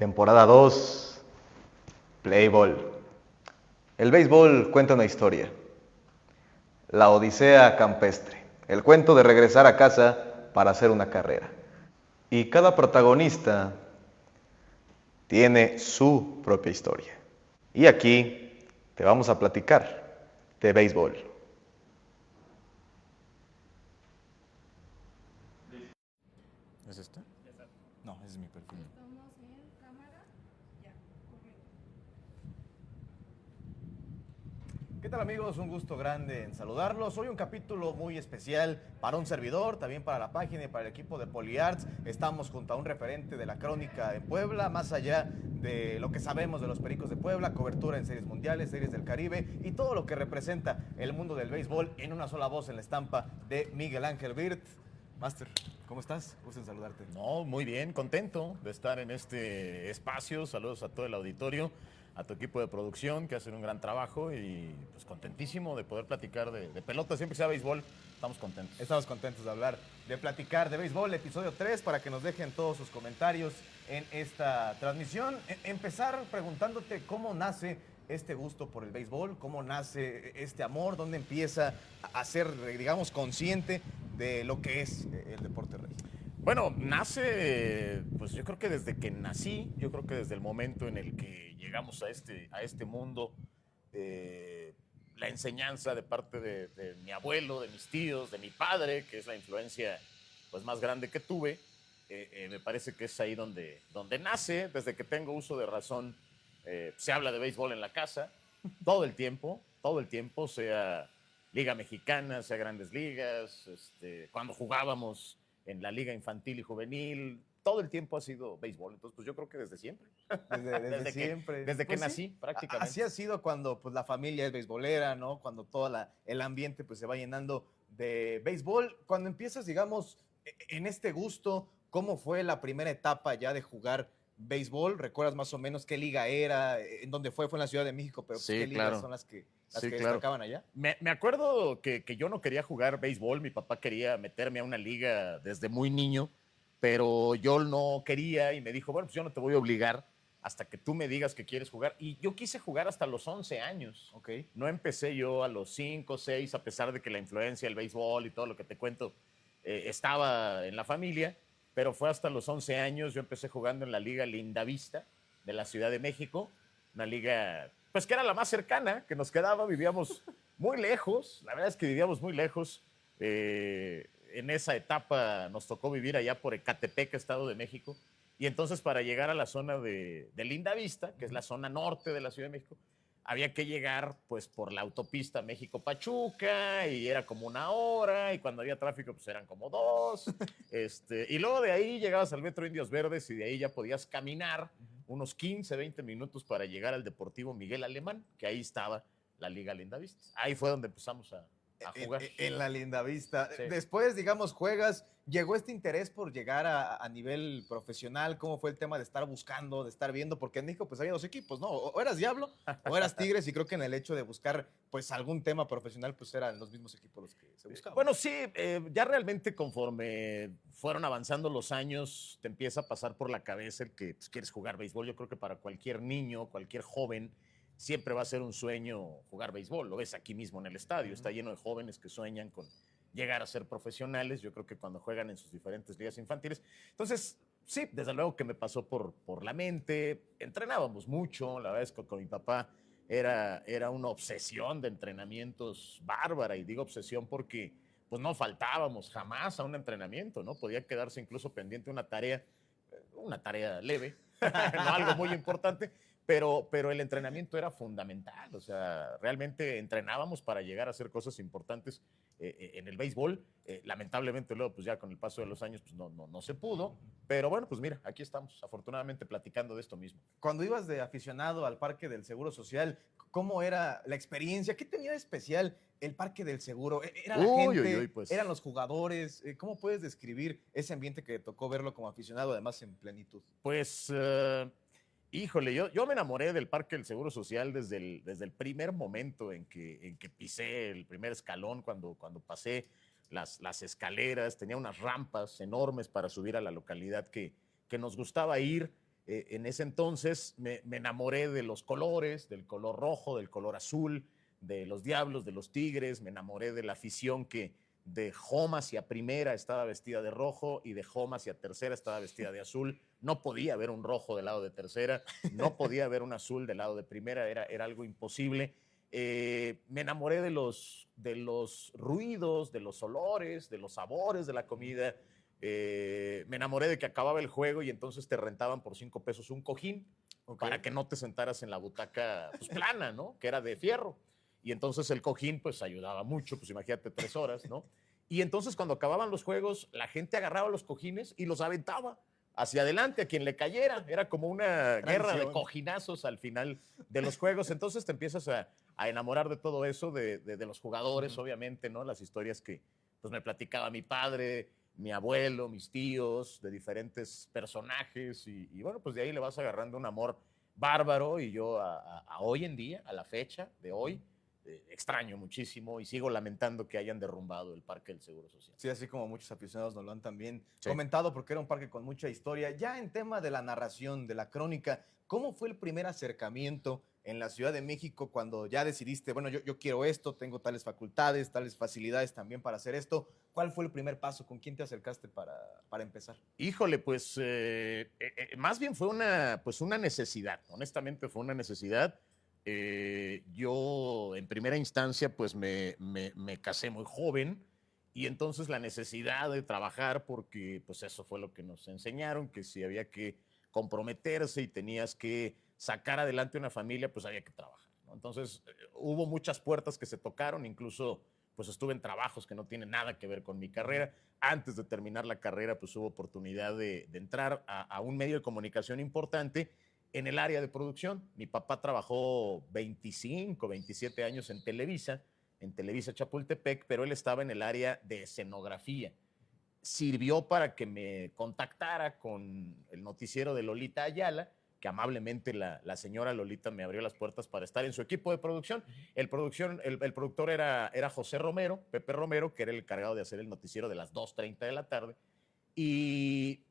Temporada 2, Play Ball. El béisbol cuenta una historia. La odisea campestre. El cuento de regresar a casa para hacer una carrera. Y cada protagonista tiene su propia historia. Y aquí te vamos a platicar de béisbol. ¿Es esta? No, ese es mi perfil. Estamos en cámara. Ya, correcto. ¿Qué tal amigos? Un gusto grande en saludarlos. Hoy un capítulo muy especial para un servidor, también para la página y para el equipo de PolyArts. Estamos junto a un referente de la crónica en Puebla, más allá de lo que sabemos de los Pericos de Puebla, cobertura en series mundiales, series del Caribe y todo lo que representa el mundo del béisbol en una sola voz en la estampa de Miguel Ángel Birt. Master, ¿cómo estás? Gusto en saludarte. No, muy bien, contento de estar en este espacio. Saludos a todo el auditorio, a tu equipo de producción que hacen un gran trabajo y pues contentísimo de poder platicar de pelota. Siempre que sea béisbol, estamos contentos. Estamos contentos de hablar, de platicar de béisbol, episodio 3, para que nos dejen todos sus comentarios en esta transmisión. Empezar preguntándote cómo nace este gusto por el béisbol, cómo nace este amor, dónde empieza a ser, digamos, consciente de lo que es el deporte rey. Bueno, nace, pues yo creo que desde que nací, yo creo que desde el momento en el que llegamos a este mundo, la enseñanza de parte de mi abuelo, de mis tíos, de mi padre, que es la influencia pues, más grande que tuve, me parece que es ahí donde nace, desde que tengo uso de razón, se habla de béisbol en la casa, todo el tiempo, sea Liga Mexicana, sea Grandes Ligas, cuando jugábamos en la Liga Infantil y Juvenil, todo el tiempo ha sido béisbol. Entonces, pues yo creo que desde siempre. Desde siempre. Desde que Pues nací, sí, prácticamente. así ha sido cuando pues, la familia es beisbolera, ¿no? Cuando todo el ambiente pues, se va llenando de béisbol. Cuando empiezas, digamos, en este gusto, ¿cómo fue la primera etapa ya de jugar béisbol? ¿Recuerdas más o menos qué liga era? ¿En dónde fue? Fue en la Ciudad de México, pero pues, Sí, ¿qué ligas claro. son las que Sí, claro. destacaban allá? Me acuerdo que yo no quería jugar béisbol, mi papá quería meterme a una liga desde muy niño, pero yo no quería y me dijo, bueno, pues yo no te voy a obligar hasta que tú me digas que quieres jugar. Y yo quise jugar hasta los 11 años. Ok. No empecé yo a los 5, 6, a pesar de que la influencia del béisbol y todo lo que te cuento estaba en la familia, pero fue hasta los 11 años, yo empecé jugando en la Liga Lindavista de la Ciudad de México, una liga pues que era la más cercana que nos quedaba, vivíamos muy lejos, la verdad es que vivíamos muy lejos. En esa etapa nos tocó vivir allá por Ecatepec, Estado de México, y entonces para llegar a la zona de Lindavista, que es la zona norte de la Ciudad de México, había que llegar pues por la autopista México-Pachuca y era como 1 hora y cuando había tráfico pues eran como 2. Y luego de ahí llegabas al Metro Indios Verdes y de ahí ya podías caminar unos 15, 20 minutos para llegar al Deportivo Miguel Alemán, que ahí estaba la Liga Lindavista. Ahí fue donde empezamos a jugar. En la Lindavista. Sí. Después, digamos, juegas, llegó este interés por llegar a nivel profesional. ¿Cómo fue el tema de estar buscando, de estar viendo? Porque en México pues había 2 equipos, ¿no? O eras Diablo o eras Tigres, y creo que en el hecho de buscar pues algún tema profesional pues eran los mismos equipos los que se buscaban. Bueno, sí, ya realmente conforme fueron avanzando los años, te empieza a pasar por la cabeza el que pues, quieres jugar béisbol. Yo creo que para cualquier niño, cualquier joven, siempre va a ser un sueño jugar béisbol. Lo ves aquí mismo en el estadio, está lleno de jóvenes que sueñan con llegar a ser profesionales. Yo creo que cuando juegan en sus diferentes ligas infantiles. Entonces, sí, desde luego que me pasó por la mente. Entrenábamos mucho, la verdad es que con mi papá era una obsesión de entrenamientos bárbara, y digo obsesión porque pues no faltábamos jamás a un entrenamiento, ¿no? Podía quedarse incluso pendiente una tarea leve, no algo muy importante, pero el entrenamiento era fundamental. O sea, realmente entrenábamos para llegar a hacer cosas importantes en el béisbol. Lamentablemente luego, pues ya con el paso de los años, pues no se pudo. Pero bueno, pues mira, aquí estamos, afortunadamente, platicando de esto mismo. Cuando ibas de aficionado al Parque del Seguro Social, ¿cómo era la experiencia? ¿Qué tenía de especial el Parque del Seguro? ¿Era la gente? Pues. ¿Eran los jugadores? ¿Cómo puedes describir ese ambiente que tocó verlo como aficionado, además en plenitud? Pues, híjole, yo me enamoré del Parque del Seguro Social desde el primer momento en que pisé el primer escalón, cuando pasé las escaleras. Tenía unas rampas enormes para subir a la localidad que nos gustaba ir. En ese entonces me enamoré de los colores, del color rojo, del color azul, de los Diablos, de los Tigres, me enamoré de la afición que de home hacia primera estaba vestida de rojo y de home hacia tercera estaba vestida de azul. No podía haber un rojo del lado de tercera, no podía haber un azul del lado de primera, era algo imposible. Me enamoré de los ruidos, de los olores, de los sabores de la comida. Me enamoré de que acababa el juego y entonces te rentaban por 5 pesos un cojín para que no te sentaras en la butaca pues, plana, ¿no? Que era de fierro. Y entonces el cojín pues ayudaba mucho, pues imagínate 3 horas, ¿no? Y entonces cuando acababan los juegos, la gente agarraba los cojines y los aventaba hacia adelante a quien le cayera. Era como una guerra de cojinazos al final de los juegos. Entonces te empiezas a enamorar de todo eso, de los jugadores, obviamente, ¿no? Las historias que pues, me platicaba mi padre, mi abuelo, mis tíos, de diferentes personajes. Y bueno, pues de ahí le vas agarrando un amor bárbaro. Y yo a hoy en día, a la fecha de hoy, extraño muchísimo y sigo lamentando que hayan derrumbado el Parque del Seguro Social. Sí, así como muchos aficionados nos lo han también comentado, porque era un parque con mucha historia. Ya en tema de la narración, de la crónica, ¿cómo fue el primer acercamiento en la Ciudad de México cuando ya decidiste, bueno, yo quiero esto, tengo tales facultades, tales facilidades también para hacer esto? ¿Cuál fue el primer paso? ¿Con quién te acercaste para empezar? Híjole, pues más bien fue una necesidad, honestamente fue una necesidad. Yo en primera instancia pues me casé muy joven y entonces la necesidad de trabajar, porque pues eso fue lo que nos enseñaron, que si había que comprometerse y tenías que sacar adelante una familia, pues había que trabajar, ¿no? Entonces hubo muchas puertas que se tocaron, incluso pues estuve en trabajos que no tienen nada que ver con mi carrera. Antes de terminar la carrera pues hubo oportunidad de entrar a un medio de comunicación importante en el área de producción. Mi papá trabajó 25, 27 años en Televisa Chapultepec, pero él estaba en el área de escenografía. Sirvió para que me contactara con el noticiero de Lolita Ayala, que amablemente la señora Lolita me abrió las puertas para estar en su equipo de producción. El productor era José Romero, Pepe Romero, que era el encargado de hacer el noticiero de las 2:30 de la tarde. Y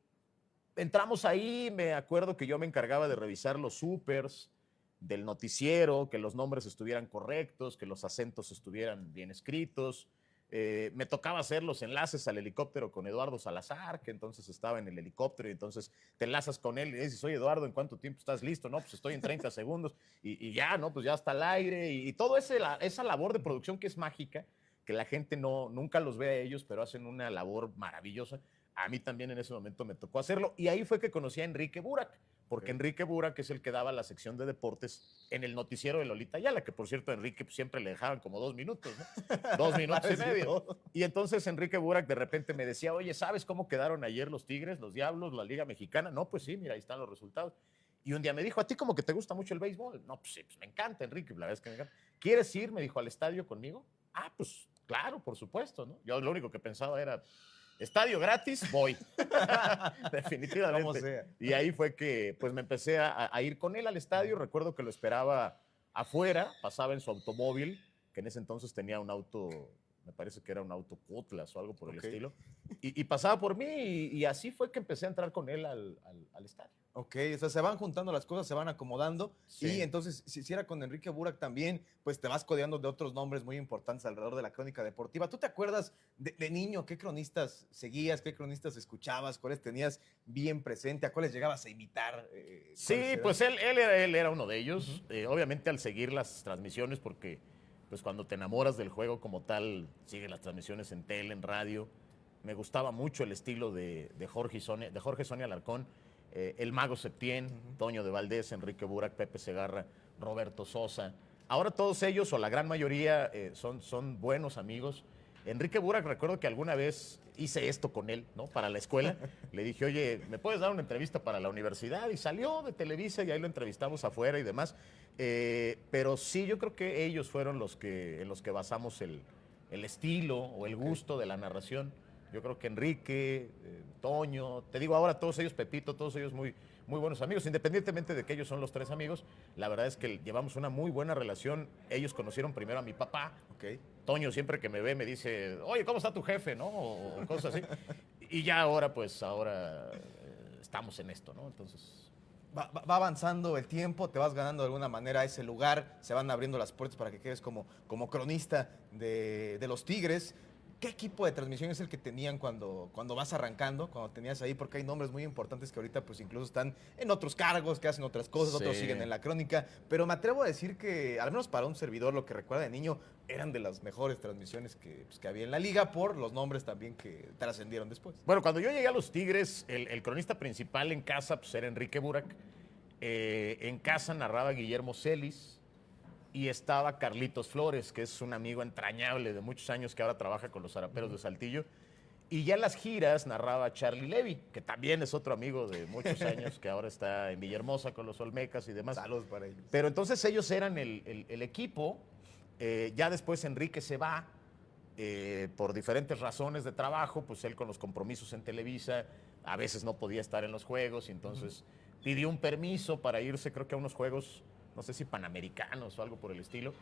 entramos ahí, me acuerdo que yo me encargaba de revisar los supers del noticiero, que los nombres estuvieran correctos, que los acentos estuvieran bien escritos. Me tocaba hacer los enlaces al helicóptero con Eduardo Salazar, que entonces estaba en el helicóptero, y entonces te enlazas con él y dices, oye, Eduardo, ¿en cuánto tiempo estás listo? No, pues estoy en 30 segundos, y ya, ¿no? Pues ya está al aire, y todo esa labor de producción que es mágica, que la gente nunca los ve a ellos, pero hacen una labor maravillosa. A mí también en ese momento me tocó hacerlo, y ahí fue que conocí a Enrique Burak, porque Enrique Burak es el que daba la sección de deportes en el noticiero de Lolita Ayala, que por cierto a Enrique pues, siempre le dejaban como 2 minutos, ¿no? 2 minutos y medio. Y entonces Enrique Burak de repente me decía, oye, ¿sabes cómo quedaron ayer los Tigres, los Diablos, la Liga Mexicana? No, pues sí, mira, ahí están los resultados. Y un día me dijo, ¿a ti como que te gusta mucho el béisbol? No, pues sí, pues me encanta, Enrique, la verdad es que me encanta. ¿Quieres ir? Me dijo, al estadio conmigo. Ah, pues claro, por supuesto, ¿no? Yo lo único que pensaba era, estadio gratis, voy. Definitivamente. Como sea. Y ahí fue que pues me empecé a ir con él al estadio. Recuerdo que lo esperaba afuera, pasaba en su automóvil, que en ese entonces tenía un auto, me parece que era un auto Cutlass o algo por el estilo. Y pasaba por mí y así fue que empecé a entrar con él al estadio. Ok, o sea, se van juntando las cosas, se van acomodando. Sí. Y entonces, si era con Enrique Burak también, pues te vas codeando de otros nombres muy importantes alrededor de la crónica deportiva. ¿Tú te acuerdas de niño qué cronistas seguías, qué cronistas escuchabas, cuáles tenías bien presente, a cuáles llegabas a imitar? Sí, pues él era uno de ellos. Obviamente al seguir las transmisiones, porque pues cuando te enamoras del juego como tal, sigues las transmisiones en tele, en radio. Me gustaba mucho el estilo de Jorge Sonia Alarcón. El Mago Septién, Toño de Valdés, Enrique Burak, Pepe Segarra, Roberto Sosa. Ahora todos ellos, o la gran mayoría, son buenos amigos. Enrique Burak, recuerdo que alguna vez hice esto con él, ¿no? Para la escuela. Le dije, oye, ¿me puedes dar una entrevista para la universidad? Y salió de Televisa y ahí lo entrevistamos afuera y demás. Pero sí, yo creo que ellos fueron en los que basamos el estilo o el gusto de la narración. Yo creo que Enrique, Toño, te digo ahora todos ellos, Pepito, todos ellos muy, muy buenos amigos. Independientemente de que ellos son los 3 amigos, la verdad es que llevamos una muy buena relación. Ellos conocieron primero a mi papá. Toño siempre que me ve me dice, oye, ¿cómo está tu jefe? ¿No? O cosas así. Y ya ahora, pues, estamos en esto, ¿no? Entonces... Va avanzando el tiempo, te vas ganando de alguna manera ese lugar, se van abriendo las puertas para que quedes como cronista de los Tigres. ¿Qué equipo de transmisión es el que tenían cuando vas arrancando, cuando tenías ahí? Porque hay nombres muy importantes que ahorita pues incluso están en otros cargos, que hacen otras cosas, otros Sí. siguen en la crónica, pero me atrevo a decir que, al menos para un servidor, lo que recuerda de niño, eran de las mejores transmisiones que había en la liga por los nombres también que trascendieron después. Bueno, cuando yo llegué a los Tigres, el cronista principal en casa pues, era Enrique Burak. En casa narraba Guillermo Celis y estaba Carlitos Flores, que es un amigo entrañable de muchos años que ahora trabaja con los Zaraperos de Saltillo. Y ya en las giras narraba Charlie Levy, que también es otro amigo de muchos años que ahora está en Villahermosa con los Olmecas y demás. Saludos para ellos. Pero entonces ellos eran el equipo. Ya después Enrique se va por diferentes razones de trabajo, pues él con los compromisos en Televisa, a veces no podía estar en los juegos y entonces pidió un permiso para irse, creo que a unos juegos, no sé si panamericanos o algo por el estilo.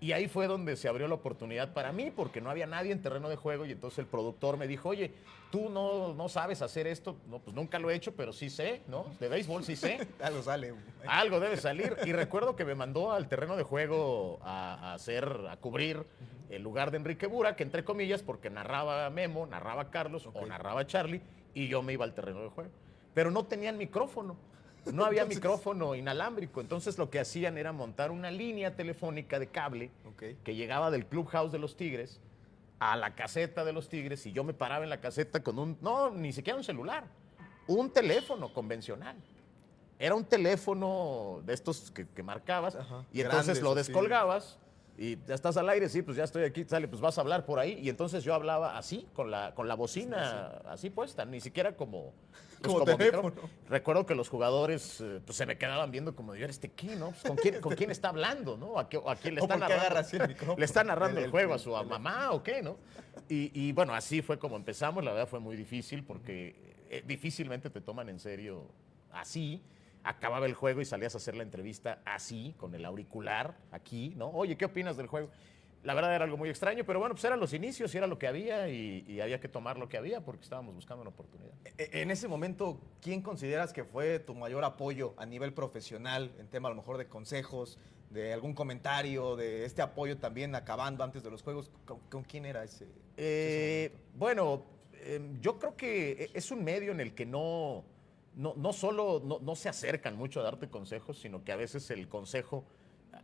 Y ahí fue donde se abrió la oportunidad para mí, porque no había nadie en terreno de juego y entonces el productor me dijo, oye, tú no sabes hacer esto. No, pues nunca lo he hecho, pero sí sé, ¿no? De béisbol sí sé. Algo sale. Algo debe salir. Y recuerdo que me mandó al terreno de juego a cubrir el lugar de Enrique Burak, que entre comillas, porque narraba Memo, narraba Carlos o narraba Charlie, y yo me iba al terreno de juego. Pero no tenían micrófono. No había micrófono inalámbrico. Entonces lo que hacían era montar una línea telefónica de cable que llegaba del Clubhouse de los Tigres a la caseta de los Tigres y yo me paraba en la caseta con ni siquiera un celular, un teléfono convencional. Era un teléfono de estos que marcabas. Ajá, Y entonces grandes, lo así. descolgabas y ya estás al aire, sí, pues ya estoy aquí, sale, pues vas a hablar por ahí. Y entonces yo hablaba así, con la bocina así puesta, ni siquiera como teléfono. micrófono. Recuerdo que los jugadores pues, se me quedaban viendo como, ¿y este qué, no? Pues, ¿con quién está hablando, no? ¿A quién le ¿O está por qué agarra narrando? así el micrófono? ¿Le está narrando el juego a el- su mamá o qué, no? Y bueno, así fue como empezamos. La verdad fue muy difícil porque difícilmente te toman en serio así. Acababa el juego y salías a hacer la entrevista así, con el auricular aquí, ¿no? Oye, ¿qué opinas del juego? La verdad era algo muy extraño, pero bueno, pues eran los inicios y era lo que había y había que tomar lo que había porque estábamos buscando una oportunidad. En ese momento, ¿quién consideras que fue tu mayor apoyo a nivel profesional, en tema a lo mejor de consejos, de algún comentario, de este apoyo también acabando antes de los juegos? ¿Con quién era ese momento? Bueno, yo creo que es un medio en el que no solo no se acercan mucho a darte consejos, sino que a veces el consejo,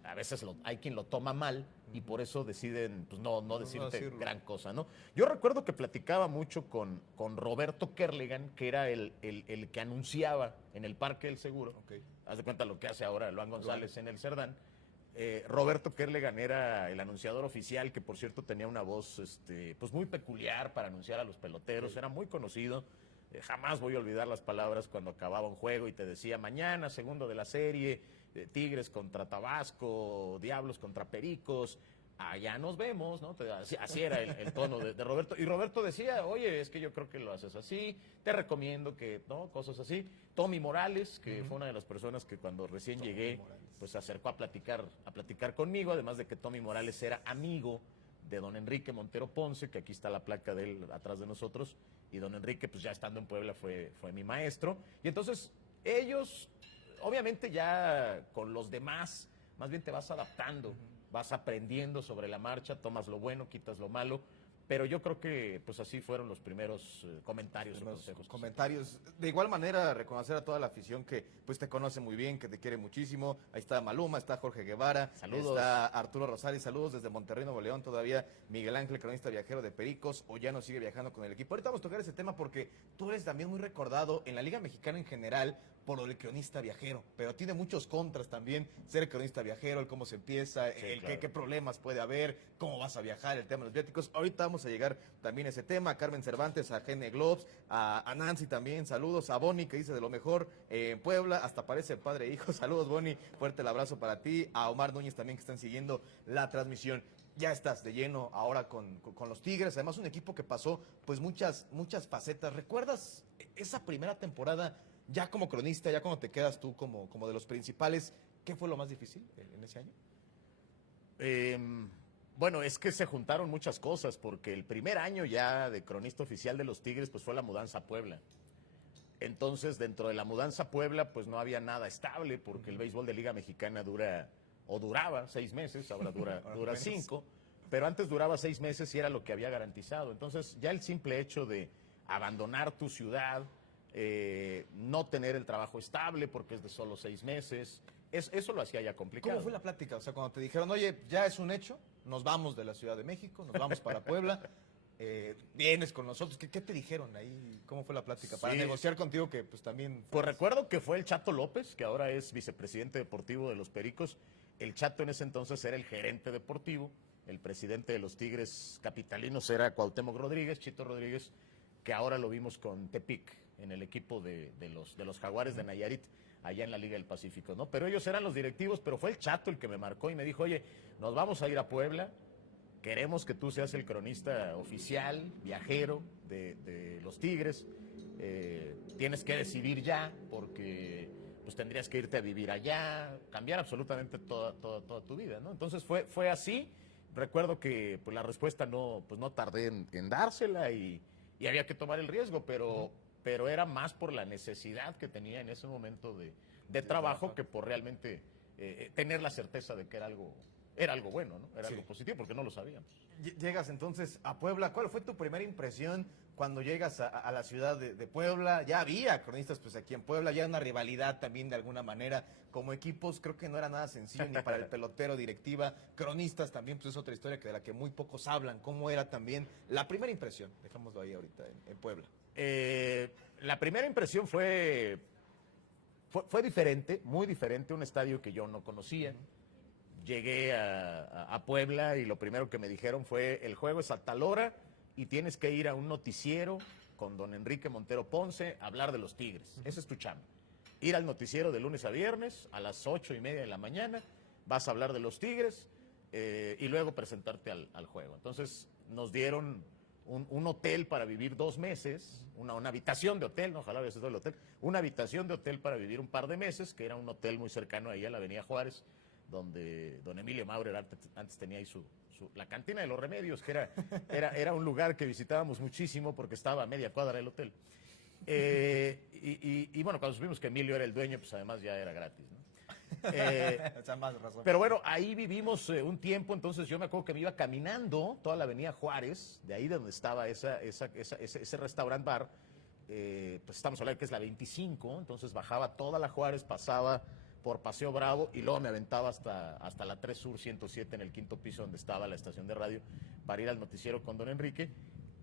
a veces hay quien lo toma mal y por eso deciden pues, no decirte decirlo. gran cosa, ¿no? Yo recuerdo que platicaba mucho con Roberto Kerlegan, que era el que anunciaba en el Parque del Seguro. Haz de cuenta lo que hace ahora Luan González en el Cerdán. Roberto Kerlegan era el anunciador oficial, que por cierto tenía una voz pues muy peculiar para anunciar a los peloteros, era muy conocido. Jamás voy a olvidar las palabras cuando acababa un juego y te decía, mañana, segundo de la serie, Tigres contra Tabasco, Diablos contra Pericos, allá nos vemos, ¿no? Así era el tono de Roberto. Y Roberto decía, oye, es que yo creo que lo haces así, te recomiendo que, ¿no? Cosas así. Tommy Morales, que fue una de las personas que cuando recién llegué, pues se acercó a platicar conmigo, además de que Tommy Morales era amigo de don Enrique Montero Ponce, que aquí está la placa de él atrás de nosotros, y don Enrique, pues ya estando en Puebla, fue mi maestro. Y entonces ellos, obviamente ya con los demás, más bien te vas adaptando, vas aprendiendo sobre la marcha, tomas lo bueno, quitas lo malo. Pero yo creo que pues así fueron los primeros comentarios o consejos. Comentarios. De igual manera, reconocer a toda la afición que pues te conoce muy bien, que te quiere muchísimo. Ahí está Maluma, está Jorge Guevara, Saludos. está Arturo Rosales, saludos desde Monterrey, Nuevo León, todavía Miguel Ángel, cronista viajero de Pericos, o ya no sigue viajando con el equipo. Ahorita vamos a tocar ese tema porque tú eres también muy recordado en la Liga Mexicana en general por lo del cronista viajero, pero tiene muchos contras también ser cronista viajero, el cómo se empieza, Sí, el claro. qué problemas puede haber, cómo vas a viajar, el tema de los viáticos. Ahorita vamos a llegar también a ese tema, a Carmen Cervantes, a Gene Globes, a Nancy también, saludos, a Bonnie que dice de lo mejor en Puebla, hasta parece padre e hijo, saludos Bonnie, fuerte el abrazo para ti, a Omar Núñez también que están siguiendo la transmisión. Ya estás de lleno ahora con los Tigres, además un equipo que pasó pues muchas facetas. ¿Recuerdas esa primera temporada ya como cronista, ya cuando te quedas tú como de los principales? ¿Qué fue lo más difícil en ese año? Bueno, es que se juntaron muchas cosas, porque el primer año ya de cronista oficial de los Tigres pues fue la mudanza a Puebla. Entonces, dentro de la mudanza a Puebla, pues no había nada estable, porque el béisbol de Liga Mexicana duraba 6 meses, ahora dura 5, pero antes duraba 6 meses y era lo que había garantizado. Entonces, ya el simple hecho de abandonar tu ciudad, no tener el trabajo estable porque es de solo 6 meses, eso lo hacía ya complicado. ¿Cómo fue la plática? O sea, cuando te dijeron, oye, ya es un hecho, nos vamos de la Ciudad de México, nos vamos para Puebla, vienes con nosotros, ¿qué te dijeron ahí? ¿Cómo fue la plática? Para Sí. negociar contigo que pues también... Pues recuerdo que fue el Chato López, que ahora es vicepresidente deportivo de los Pericos. El Chato en ese entonces era el gerente deportivo. El presidente de los Tigres capitalinos era Cuauhtémoc Rodríguez, Chito Rodríguez, que ahora lo vimos con Tepic, en el equipo de los Jaguares de Nayarit, allá en la Liga del Pacífico, ¿no? Pero ellos eran los directivos, pero fue el Chato el que me marcó y me dijo, oye, nos vamos a ir a Puebla, queremos que tú seas el cronista oficial, viajero de los Tigres, tienes que decidir ya, porque pues tendrías que irte a vivir allá, cambiar absolutamente toda tu vida, ¿no? Entonces fue así. Recuerdo que pues, la respuesta no tardé en dársela y había que tomar el riesgo, pero era más por la necesidad que tenía en ese momento de trabajo que por realmente tener la certeza de que era algo bueno, ¿no? Era algo positivo, porque no lo sabíamos. Llegas entonces a Puebla. ¿Cuál fue tu primera impresión cuando llegas a la ciudad de Puebla? Ya había cronistas pues aquí en Puebla, ya una rivalidad también de alguna manera como equipos. Creo que no era nada sencillo ni para el pelotero, directiva, cronistas también, pues es otra historia de la que muy pocos hablan. ¿Cómo era también la primera impresión? Dejámoslo ahí ahorita en Puebla. La primera impresión fue diferente, muy diferente, un estadio que yo no conocía. Llegué a Puebla y lo primero que me dijeron fue, el juego es a tal hora y tienes que ir a un noticiero con don Enrique Montero Ponce a hablar de los Tigres. Ese es tu chamba. Ir al noticiero de lunes a viernes a las 8:30 de la mañana, vas a hablar de los Tigres y luego presentarte al juego. Entonces nos dieron un hotel para vivir 2 meses, una habitación de hotel, no, ojalá hubiese sido el hotel, una habitación de hotel para vivir un par de meses, que era un hotel muy cercano ahí a la Avenida Juárez, donde don Emilio Maurer antes tenía ahí la cantina de los Remedios, que era un lugar que visitábamos muchísimo porque estaba a media cuadra del hotel. Y bueno, cuando supimos que Emilio era el dueño, pues además ya era gratis, ¿no? O sea, más razón. Pero bueno, ahí vivimos un tiempo, entonces yo me acuerdo que me iba caminando toda la Avenida Juárez, de ahí de donde estaba ese restaurant bar, pues estamos hablando que es la 25, entonces bajaba toda la Juárez, pasaba por Paseo Bravo y luego me aventaba hasta la 3 Sur 107 en el 5º piso donde estaba la estación de radio para ir al noticiero con don Enrique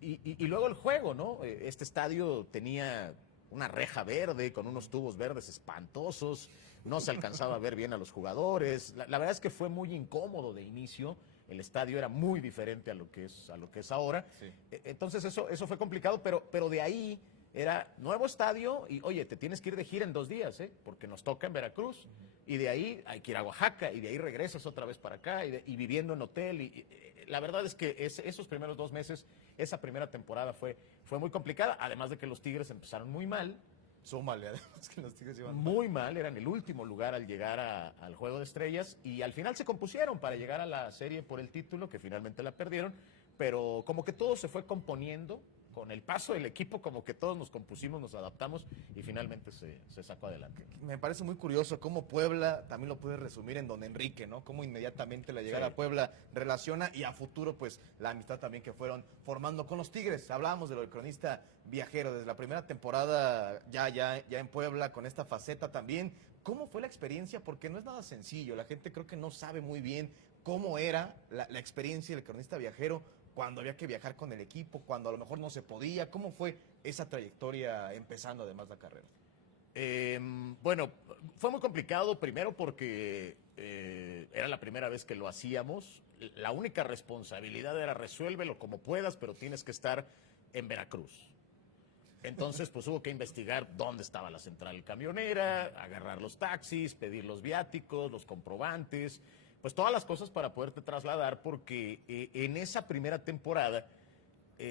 y luego el juego, ¿no? Este estadio tenía una reja verde con unos tubos verdes espantosos, no se alcanzaba a ver bien a los jugadores, la verdad es que fue muy incómodo de inicio, el estadio era muy diferente a lo que es ahora, Sí. Entonces eso fue complicado, pero de ahí era nuevo estadio y, oye, te tienes que ir de gira en 2 días, porque nos toca en Veracruz. Y de ahí hay que ir a Oaxaca y de ahí regresas otra vez para acá y viviendo en hotel. Y la verdad es que esos primeros 2 meses, esa primera temporada fue muy complicada. Además de que los Tigres empezaron muy mal. Súmale, además que los Tigres iban Muy mal, eran el último lugar al llegar al Juego de Estrellas y al final se compusieron para llegar a la serie por el título, que finalmente la perdieron, pero como que todo se fue componiendo. Con el paso del equipo, como que todos nos compusimos, nos adaptamos y finalmente se sacó adelante. Me parece muy curioso cómo Puebla, también lo puedes resumir en don Enrique, ¿no? Cómo inmediatamente la llegada Sí. a Puebla relaciona y a futuro, pues, la amistad también que fueron formando con los Tigres. Hablábamos de lo del cronista viajero, desde la primera temporada ya en Puebla, con esta faceta también. ¿Cómo fue la experiencia? Porque no es nada sencillo, la gente creo que no sabe muy bien cómo era la experiencia del cronista viajero cuando había que viajar con el equipo, cuando a lo mejor no se podía. ¿Cómo fue esa trayectoria empezando además la carrera? Bueno, fue muy complicado, primero porque era la primera vez que lo hacíamos. La única responsabilidad era resuélvelo como puedas, pero tienes que estar en Veracruz. Entonces, pues hubo que investigar dónde estaba la central camionera, agarrar los taxis, pedir los viáticos, los comprobantes, pues todas las cosas para poderte trasladar, porque en esa primera temporada,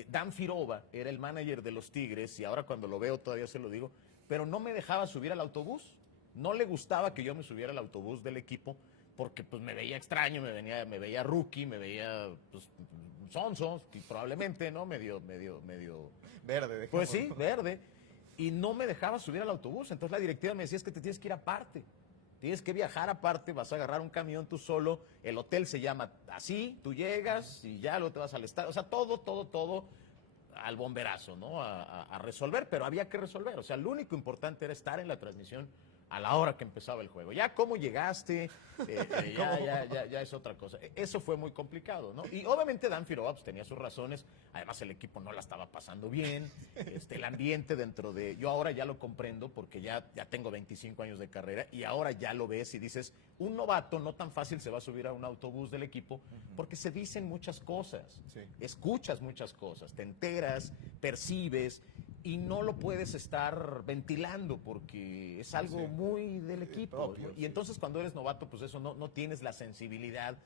Dan Firova era el manager de los Tigres, y ahora cuando lo veo todavía se lo digo, pero no me dejaba subir al autobús. No le gustaba que yo me subiera al autobús del equipo, porque pues me veía extraño, me veía rookie, me veía pues sonso, probablemente, ¿no? Medio Verde, pues sí, verde. y no me dejaba subir al autobús. Entonces la directiva me decía, es que te tienes que ir aparte. Tienes que viajar aparte, vas a agarrar un camión tú solo, el hotel se llama así, tú llegas y ya luego te vas al estadio. O sea, todo al bomberazo, ¿no? A resolver, pero había que resolver. O sea, lo único importante era estar en la transmisión a la hora que empezaba el juego. Ya cómo llegaste, ya es otra cosa. Eso fue muy complicado, ¿no? Y obviamente Dan Figueroa pues, tenía sus razones. Además, el equipo no la estaba pasando bien. El ambiente dentro de... Yo ahora ya lo comprendo porque ya tengo 25 años de carrera y ahora ya lo ves y dices, un novato no tan fácil se va a subir a un autobús del equipo porque se dicen muchas cosas. Sí. Escuchas muchas cosas, te enteras, percibes y no lo puedes estar ventilando porque es algo muy del equipo. Propio, Y entonces cuando eres novato, pues eso no tienes la sensibilidad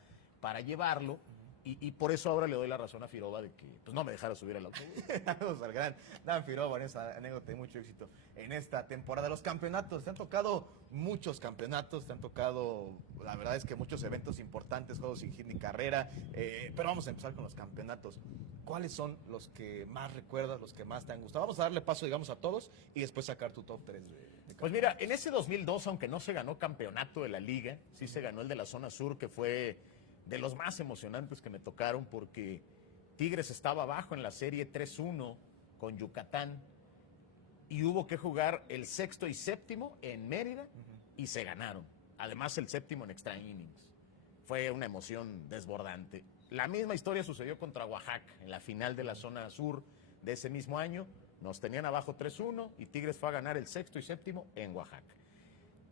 para llevarlo. Y por eso ahora le doy la razón a Figueroa de que pues, no me dejara subir al autobús. Saludos al gran Dan Figueroa en esa anécdota de mucho éxito en esta temporada. Los campeonatos, te han tocado muchos campeonatos, te han tocado, la verdad es que muchos eventos importantes, juegos sin hit ni carrera, pero vamos a empezar con los campeonatos. ¿Cuáles son los que más recuerdas, los que más te han gustado? Vamos a darle paso, digamos, a todos y después sacar tu top 3 de Pues mira, en ese 2002, aunque no se ganó campeonato de la liga, sí se ganó el de la zona sur, que fue de los más emocionantes que me tocaron porque Tigres estaba abajo en la serie 3-1 con Yucatán y hubo que jugar el sexto y séptimo en Mérida y se ganaron. Además el séptimo en extra innings. Fue una emoción desbordante. La misma historia sucedió contra Oaxaca en la final de la zona sur de ese mismo año. Nos tenían abajo 3-1 y Tigres fue a ganar el sexto y séptimo en Oaxaca.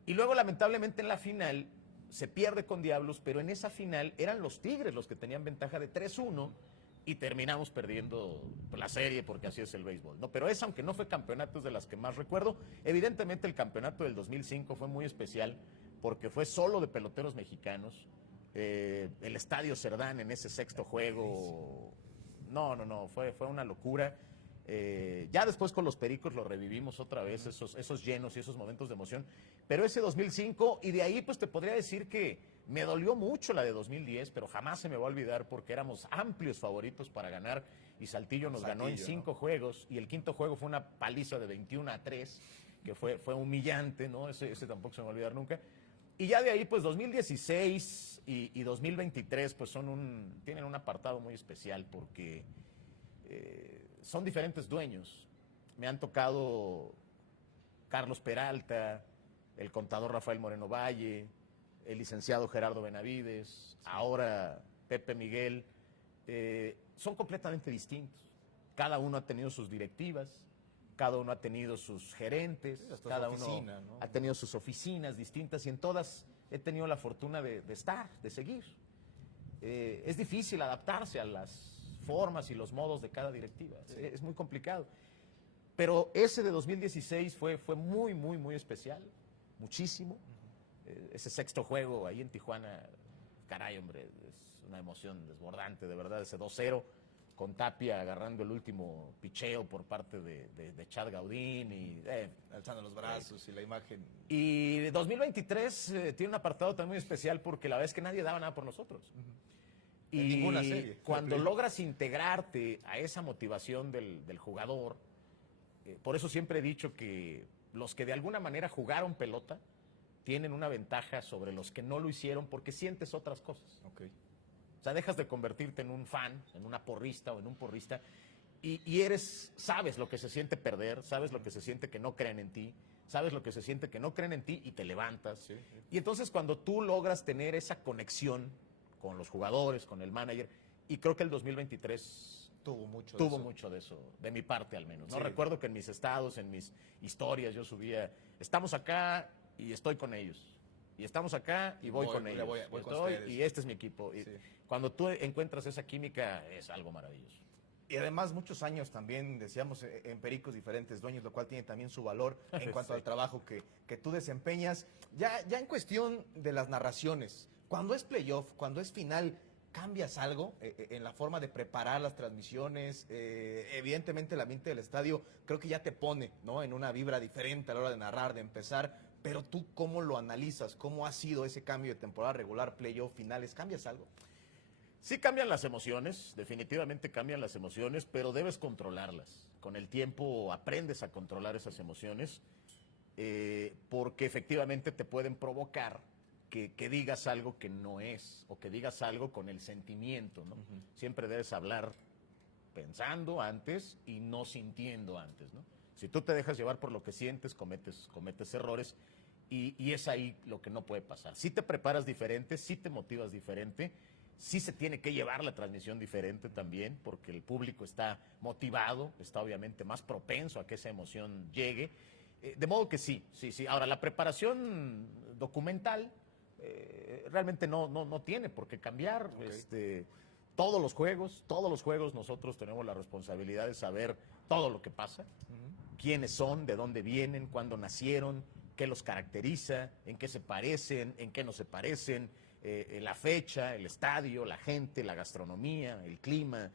Y luego lamentablemente en la final se pierde con Diablos, pero en esa final eran los Tigres los que tenían ventaja de 3-1 y terminamos perdiendo la serie porque así es el béisbol, ¿no? Pero esa, aunque no fue campeonato, es de las que más recuerdo. Evidentemente el campeonato del 2005 fue muy especial porque fue solo de peloteros mexicanos. El Estadio Cerdán en ese sexto juego, fue una locura. Ya después con los Pericos lo revivimos otra vez, esos llenos y esos momentos de emoción. Pero ese 2005, y de ahí pues te podría decir que me dolió mucho la de 2010, pero jamás se me va a olvidar porque éramos amplios favoritos para ganar y Saltillo nos ganó en 5 juegos y el quinto juego fue una paliza de 21-3, que fue humillante, ¿no? Ese tampoco se me va a olvidar nunca. Y ya de ahí pues 2016 y 2023 pues tienen un apartado muy especial porque... son diferentes dueños. Me han tocado Carlos Peralta, el contador Rafael Moreno Valle, el licenciado Gerardo Benavides, ahora Pepe Miguel. Son completamente distintos. Cada uno ha tenido sus directivas, cada uno ha tenido sus gerentes, cada uno ha tenido sus oficinas distintas y en todas he tenido la fortuna de estar, de seguir. Es difícil adaptarse a las formas y los modos de cada directiva. Sí. Es muy complicado. Pero ese de 2016 fue muy, muy, muy especial. Muchísimo. Ese sexto juego ahí en Tijuana, caray, hombre, es una emoción desbordante, de verdad. Ese 2-0 con Tapia agarrando el último picheo por parte de Chad Gaudín y alzando los brazos y la imagen. Y 2023 tiene un apartado también muy especial porque la verdad es que nadie daba nada por nosotros. Y en ninguna serie. Cuando logras integrarte a esa motivación del jugador, por eso siempre he dicho que los que de alguna manera jugaron pelota tienen una ventaja sobre los que no lo hicieron porque sientes otras cosas. Okay. O sea, dejas de convertirte en un fan, en una porrista o en un porrista y sabes lo que se siente perder, sabes lo que se siente que no creen en ti, sabes lo que se siente que no creen en ti y te levantas. Sí. Y entonces cuando tú logras tener esa conexión con los jugadores, con el manager, y creo que el 2023 tuvo mucho de eso, de mi parte al menos. No recuerdo que en mis estados, en mis historias, yo subía, estamos acá y estoy con ellos. Y estamos acá y voy con ellos. Voy con y este es mi equipo. Y cuando tú encuentras esa química, es algo maravilloso. Y además muchos años también, decíamos, en Pericos diferentes dueños, lo cual tiene también su valor en cuanto al trabajo que tú desempeñas. Ya en cuestión de las narraciones, cuando es playoff, cuando es final, ¿cambias algo en la forma de preparar las transmisiones? Evidentemente el ambiente del estadio creo que ya te pone, ¿no?, en una vibra diferente a la hora de narrar, de empezar, pero tú ¿cómo lo analizas? ¿Cómo ha sido ese cambio de temporada regular, playoff, finales? ¿Cambias algo? Sí cambian las emociones, definitivamente cambian las emociones, pero debes controlarlas. Con el tiempo aprendes a controlar esas emociones, porque efectivamente te pueden provocar que digas algo que no es, o que digas algo con el sentimiento, ¿no? Siempre debes hablar pensando antes y no sintiendo antes, ¿no? Si tú te dejas llevar por lo que sientes, cometes errores, y es ahí lo que no puede pasar. Si te preparas diferente, si te motivas diferente, sí se tiene que llevar la transmisión diferente también, porque el público está motivado, está obviamente más propenso a que esa emoción llegue. De modo que sí. Ahora, la preparación documental realmente no tiene por qué cambiar. Okay. Todos los juegos nosotros tenemos la responsabilidad de saber todo lo que pasa, quiénes son, de dónde vienen, cuándo nacieron, qué los caracteriza, en qué se parecen, en qué no se parecen, la fecha, el estadio, la gente, la gastronomía, el clima.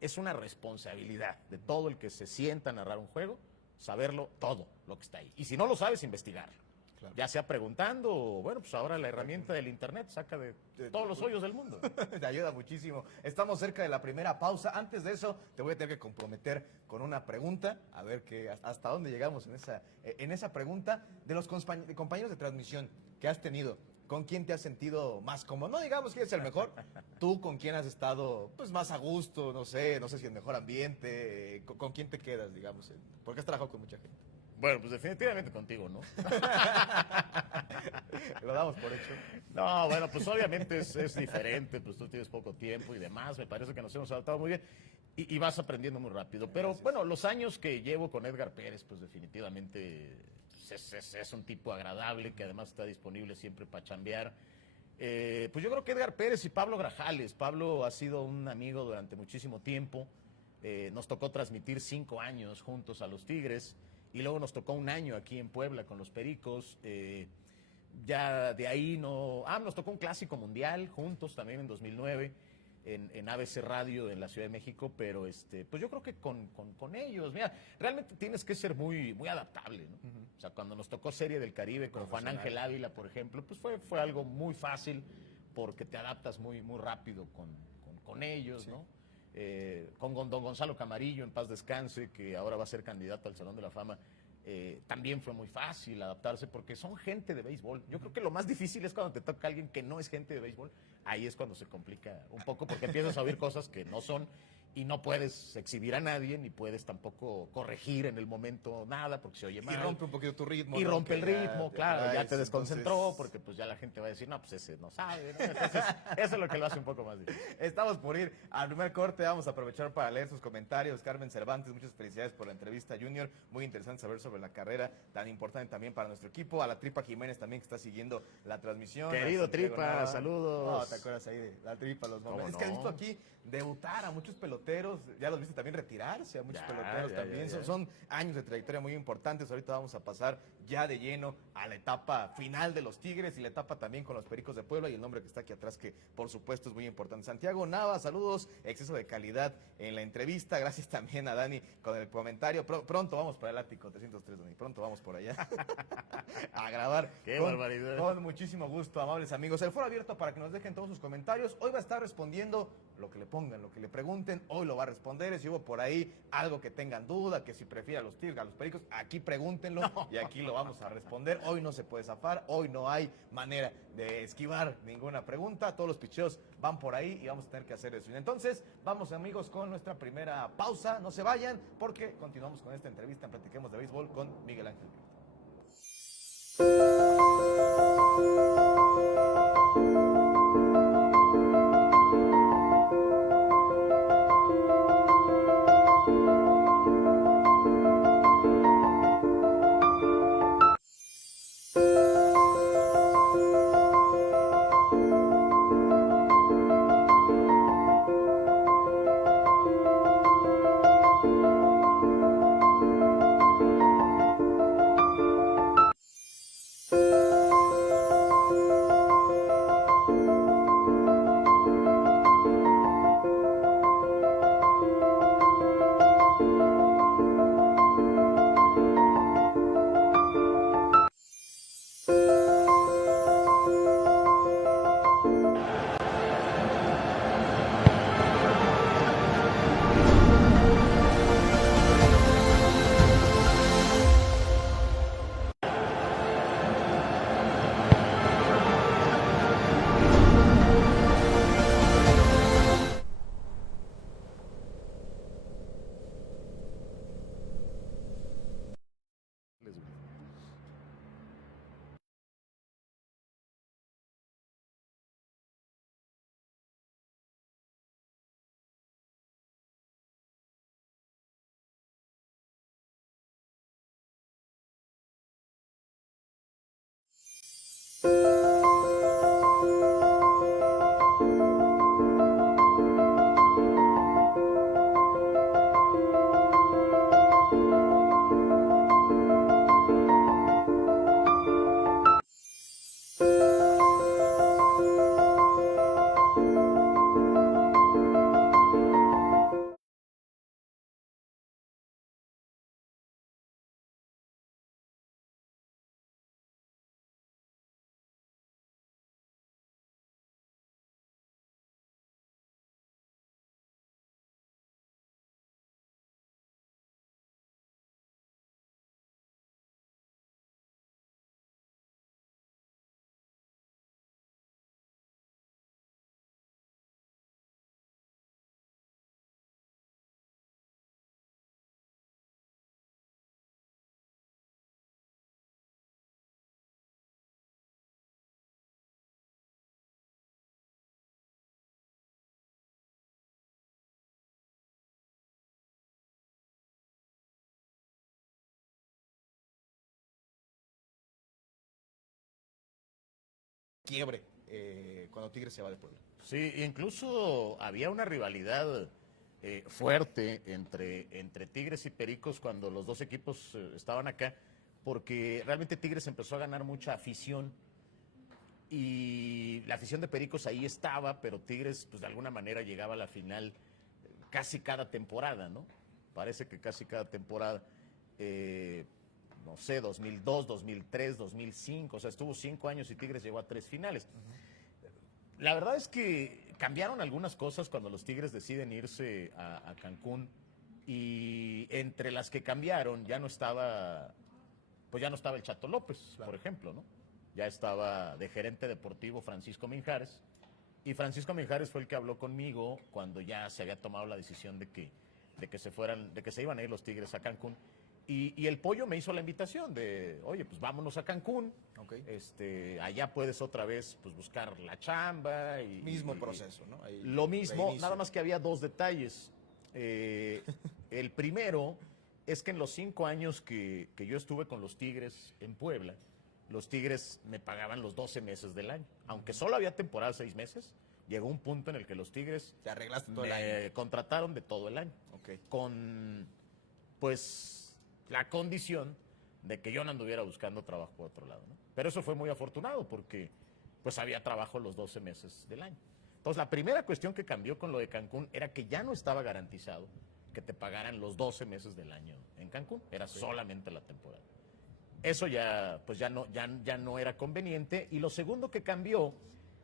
Es una responsabilidad de todo el que se sienta a narrar un juego, saberlo todo lo que está ahí. Y si no lo sabes, investigarlo. Claro. Ya sea preguntando, o bueno, pues ahora la herramienta del internet saca de todos los hoyos del mundo. Te ayuda muchísimo. Estamos cerca de la primera pausa. Antes de eso, te voy a tener que comprometer con una pregunta, a ver hasta dónde llegamos en esa pregunta. De los compañeros de transmisión que has tenido, ¿con quién te has sentido más cómodo? No digamos quién es el mejor. ¿Tú con quién has estado pues más a gusto? No sé si en mejor ambiente. ¿Con quién te quedas, digamos? Porque has trabajado con mucha gente. Bueno, pues definitivamente contigo, ¿no? Lo damos por hecho. No, bueno, pues obviamente es diferente, pues tú tienes poco tiempo y demás, me parece que nos hemos adaptado muy bien y vas aprendiendo muy rápido. Pero gracias. Bueno, los años que llevo con Edgar Pérez, pues definitivamente es un tipo agradable que además está disponible siempre para chambear. Pues yo creo que Edgar Pérez y Pablo Grajales. Pablo ha sido un amigo durante muchísimo tiempo. Nos tocó transmitir 5 años juntos a los Tigres. Y luego nos tocó un año aquí en Puebla con los Pericos. Ya de ahí nos tocó un clásico mundial juntos también en 2009 en ABC Radio en la Ciudad de México. Pero pues yo creo que con ellos, mira, realmente tienes que ser muy, muy adaptable, ¿no? O sea, cuando nos tocó Serie del Caribe con Juan Ángel Ávila, por ejemplo, pues fue algo muy fácil porque te adaptas muy, muy rápido con ellos, sí. ¿No? Con don Gonzalo Camarillo, en paz descanse, que ahora va a ser candidato al Salón de la Fama, también fue muy fácil adaptarse porque son gente de béisbol. Yo creo que lo más difícil es cuando te toca a alguien que no es gente de béisbol. Ahí es cuando se complica un poco porque empiezas a oír cosas que no son y no puedes exhibir a nadie ni puedes tampoco corregir en el momento nada porque se oye mal. Y rompe un poquito tu ritmo. Y ¿no? Rompe el ritmo, claro, ya te desconcentró porque pues ya la gente va a decir, no, pues ese no sabe, ¿no? Entonces, eso es lo que lo hace un poco más difícil. Estamos por ir al primer corte, vamos a aprovechar para leer sus comentarios. Carmen Cervantes, muchas felicidades por la entrevista, Junior. Muy interesante saber sobre la carrera tan importante también para nuestro equipo. A la Tripa Jiménez también que está siguiendo la transmisión. Querido Tripa, saludos. No, ¿te acuerdas ahí de la Tripa, los momentos? No? Es que has visto aquí debutar a muchos peloteros, ya los viste también retirarse a muchos peloteros también. Son años de trayectoria muy importantes. Ahorita vamos a pasar ya de lleno a la etapa final de los Tigres y la etapa también con los Pericos de Puebla y el nombre que está aquí atrás que por supuesto es muy importante. Santiago Nava, saludos, exceso de calidad en la entrevista. Gracias también a Dani con el comentario. Pronto vamos para el ático 303, Dani. Pronto vamos por allá a grabar. Qué barbaridad. Con muchísimo gusto, amables amigos. El foro abierto para que nos dejen todos sus comentarios. Hoy va a estar respondiendo lo que le pongan, lo que le pregunten. Hoy lo va a responder. Si hubo por ahí algo que tengan duda, que si prefiere a los Tigres, a los Pericos, aquí pregúntenlo y aquí lo vamos a responder. Hoy no se puede zafar, hoy no hay manera de esquivar ninguna pregunta. Todos los picheos van por ahí y vamos a tener que hacer eso. Entonces, vamos amigos con nuestra primera pausa. No se vayan porque continuamos con esta entrevista en Platiquemos de Béisbol con Miguel Ángel. quiebre cuando Tigres se va de Puebla. Sí, incluso había una rivalidad fuerte entre Tigres y Pericos cuando los dos equipos estaban acá, porque realmente Tigres empezó a ganar mucha afición y la afición de Pericos ahí estaba, pero Tigres pues de alguna manera llegaba a la final casi cada temporada, ¿no? Parece que casi cada temporada, no sé, 2002, 2003, 2005, o sea, estuvo 5 años y Tigres llegó a 3 finales. La verdad es que cambiaron algunas cosas cuando los Tigres deciden irse a Cancún y entre las que cambiaron ya no estaba, pues ya no estaba el Chato López, Claro. por ejemplo, ¿no? Ya estaba de gerente deportivo Francisco Minjares y Francisco Minjares fue el que habló conmigo cuando ya se había tomado la decisión de que se iban a ir los Tigres a Cancún. Y el Pollo me hizo la invitación de, oye, pues vámonos a Cancún. Ok. Allá puedes otra vez pues buscar la chamba. Mismo proceso, ¿no? Ahí, Lo mismo, reinicio. nada más que había 2 detalles. El primero es que en los 5 años que yo estuve con los Tigres en Puebla, los Tigres me pagaban los 12 meses del año. Aunque solo había temporada 6 meses, llegó un punto en el que los Tigres Te arreglaste todo el me año. contrataron de todo el año. Ok. Con, pues, la condición de que yo no anduviera buscando trabajo por otro lado, ¿no? Pero eso fue muy afortunado porque, pues, había trabajo los 12 meses del año. Entonces, la primera cuestión que cambió con lo de Cancún era que ya no estaba garantizado que te pagaran los 12 meses del año en Cancún. Era solamente la temporada. Eso ya, pues ya no era conveniente. Y lo segundo que cambió,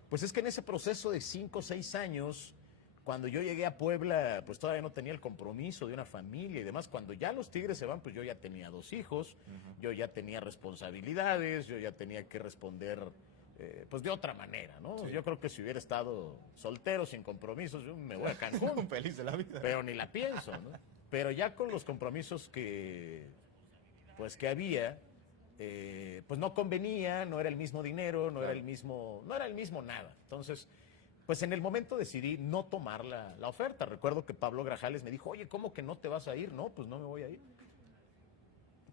pues es que en ese proceso de 5 o 6 años, cuando yo llegué a Puebla, pues todavía no tenía el compromiso de una familia y demás. Cuando ya los Tigres se van, pues yo ya tenía 2 hijos, yo ya tenía responsabilidades, yo ya tenía que responder, pues de otra manera, ¿no? Sí. Yo creo que si hubiera estado soltero, sin compromisos, yo me voy a Cancún. Feliz de la vida. Pero ni la pienso, ¿no? Pero ya con los compromisos pues que había, pues no convenía, no era el mismo dinero, no era el mismo nada. Entonces, pues en el momento decidí no tomar la oferta. Recuerdo que Pablo Grajales me dijo, oye, ¿cómo que no te vas a ir? No, pues no me voy a ir.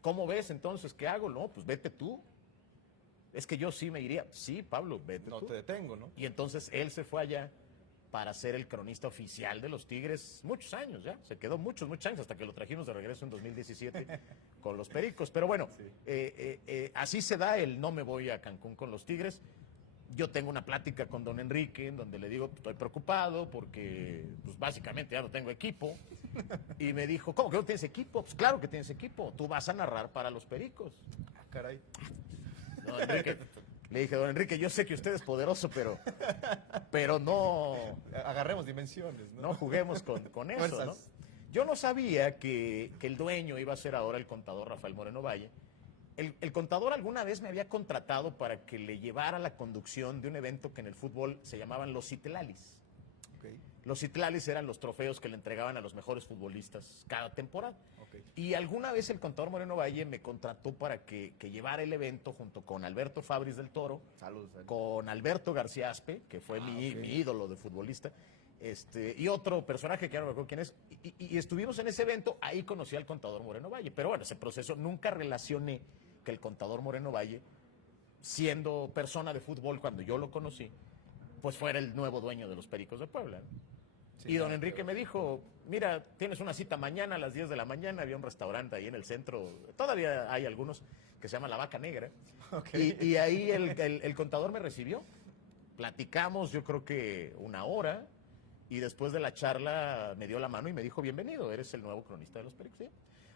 ¿Cómo ves entonces? ¿Qué hago? No, pues vete tú. Es que yo sí me iría. Sí, Pablo, vete No tú. te detengo, ¿no? Y entonces él se fue allá para ser el cronista oficial de los Tigres muchos años ya. Se quedó muchos años hasta que lo trajimos de regreso en 2017 con los Pericos. Pero bueno, así se da el no me voy a Cancún con los Tigres. Yo tengo una plática con don Enrique en donde le digo, estoy preocupado porque pues básicamente ya no tengo equipo. Y me dijo, ¿cómo que no tienes equipo? Pues claro que tienes equipo. Tú vas a narrar para los Pericos. Ah, caray. Don Enrique, le dije, don Enrique, yo sé que usted es poderoso, pero no, Agarremos dimensiones, ¿no? no juguemos con eso, ¿no? Fuerzas. Yo no sabía que el dueño iba a ser ahora el contador Rafael Moreno Valle. El contador alguna vez me había contratado para que le llevara la conducción de un evento que en el fútbol se llamaban los Citlalis. Ok. Los Citlalis eran los trofeos que le entregaban a los mejores futbolistas cada temporada. Ok. Y alguna vez el contador Moreno Valle me contrató para que llevara el evento junto con Alberto Fabris del Toro, Saludos. con Alberto García Aspe, que fue mi ídolo de futbolista, y otro personaje que ya no me acuerdo quién es. Y estuvimos en ese evento, ahí conocí al contador Moreno Valle. Pero bueno, ese proceso nunca relacioné que el contador Moreno Valle, siendo persona de fútbol cuando yo lo conocí, pues fuera el nuevo dueño de los Pericos de Puebla, ¿no? Sí, Y don claro, Enrique me dijo, mira, tienes una cita mañana a las 10 de la mañana, había un restaurante ahí en el centro, todavía hay algunos, que se llama La Vaca Negra. Ok. Y ahí el contador me recibió, platicamos yo creo que 1 hora, y después de la charla me dio la mano y me dijo, bienvenido, eres el nuevo cronista de los Pericos. ¿Sí?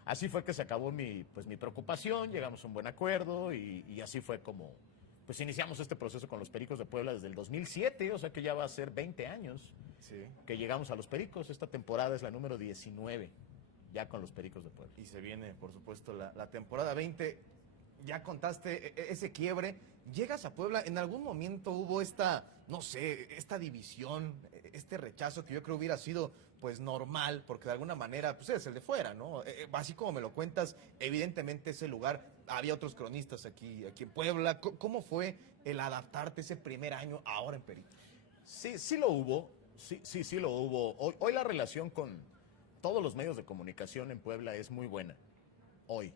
Así fue que se acabó mi preocupación, llegamos a un buen acuerdo, y así fue como pues iniciamos este proceso con los Pericos de Puebla desde el 2007, o sea que ya va a ser 20 años Sí. que llegamos a los Pericos. Esta temporada es la número 19, ya con los Pericos de Puebla. Y se viene, por supuesto, la temporada 20. Ya contaste ese quiebre. Llegas a Puebla, ¿en algún momento hubo esta, no sé, esta división, este rechazo que yo creo hubiera sido pues normal, porque de alguna manera pues eres el de fuera, ¿no? Así como me lo cuentas, evidentemente ese lugar, había otros cronistas aquí en Puebla. ¿Cómo fue el adaptarte ese primer año ahora en Pericos? Sí lo hubo, sí lo hubo. Hoy la relación con todos los medios de comunicación en Puebla es muy buena, hoy.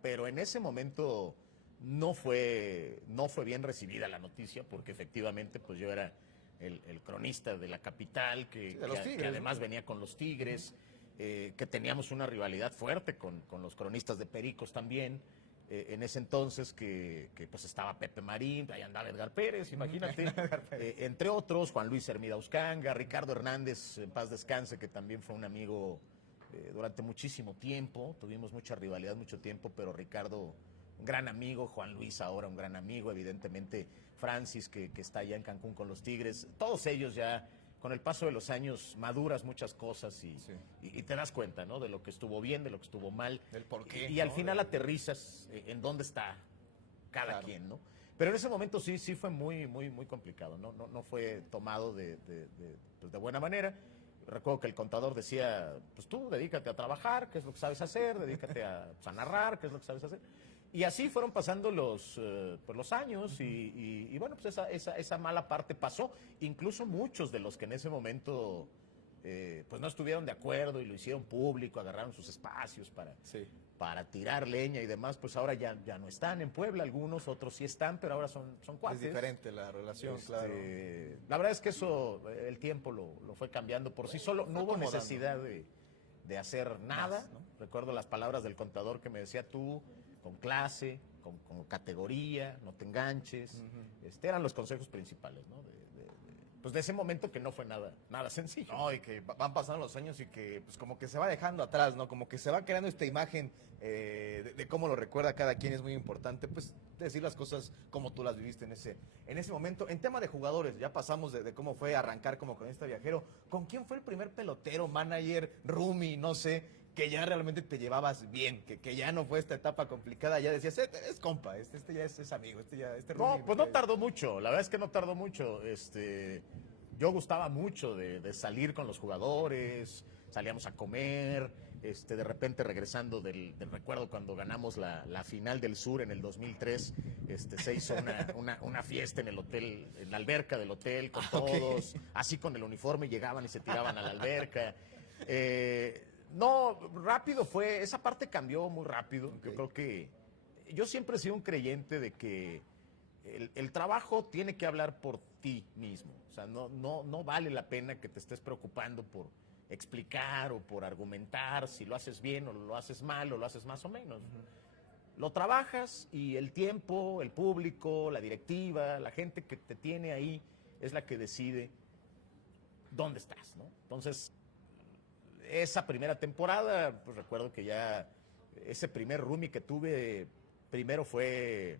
Pero en ese momento no fue bien recibida la noticia, porque efectivamente pues yo era el cronista de la capital, Sí, de los Tigres, que además ¿no? venía con los Tigres, que teníamos una rivalidad fuerte con los cronistas de Pericos también. En ese entonces pues estaba Pepe Marín, ahí andaba Edgar Pérez, imagínate, entre otros, Juan Luis Hermida Uscanga, Ricardo Hernández, en paz descanse, que también fue un amigo durante muchísimo tiempo, tuvimos mucha rivalidad mucho tiempo, pero Ricardo, un gran amigo, Juan Luis ahora un gran amigo, evidentemente Francis, que está allá en Cancún con los Tigres, todos ellos ya con el paso de los años maduras muchas cosas y te das cuenta, ¿no? De lo que estuvo bien, de lo que estuvo mal. Del por qué, Y al ¿no? final aterrizas en dónde está cada Claro. quien, ¿no? Pero en ese momento sí fue muy complicado, ¿no? No fue tomado pues de buena manera. Recuerdo que el contador decía, pues tú dedícate a trabajar, que es lo que sabes hacer, dedícate pues, a narrar, que es lo que sabes hacer. Y así fueron pasando pues los años y bueno, pues esa mala parte pasó. Incluso muchos de los que en ese momento pues no estuvieron de acuerdo y lo hicieron público, agarraron sus espacios para tirar leña y demás, pues ahora ya no están en Puebla, algunos, otros sí están, pero ahora son cuates. Es diferente la relación, claro. La verdad es que eso, el tiempo lo fue cambiando por sí solo, no hubo acomodando. necesidad de hacer nada. Más, ¿no? Recuerdo las palabras del contador que me decía tú, con clase, con categoría, no te enganches. Eran los consejos principales, ¿no? Pues de ese momento que no fue nada sencillo. No, y que van pasando los años y que pues como que se va dejando atrás, ¿no? Como que se va creando esta imagen de cómo lo recuerda cada quien. Es muy importante, pues, decir las cosas como tú las viviste en ese momento. En tema de jugadores, ya pasamos de cómo fue arrancar como cronista viajero. ¿Con quién fue el primer pelotero, manager, roomie, no sé, que ya realmente te llevabas bien? Que ya no fue esta etapa complicada, ya decías, es compa, este ya es amigo, este roomie. No, pues no tardó mucho, la verdad es que no tardó mucho. Yo gustaba mucho de salir con los jugadores, salíamos a comer, de repente regresando del recuerdo cuando ganamos la final del Sur en el 2003, se hizo una fiesta en el hotel, en la alberca del hotel con todos, así con el uniforme llegaban y se tiraban a la alberca. No, rápido fue, esa parte cambió muy rápido. Yo creo que yo siempre he sido un creyente de que el trabajo tiene que hablar por ti mismo. O sea, no vale la pena que te estés preocupando por explicar o por argumentar si lo haces bien o lo haces mal o lo haces más o menos. Lo trabajas y el tiempo, el público, la directiva, la gente que te tiene ahí es la que decide dónde estás, ¿no? Entonces, esa primera temporada, pues recuerdo que ya ese primer roomie que tuve, primero fue...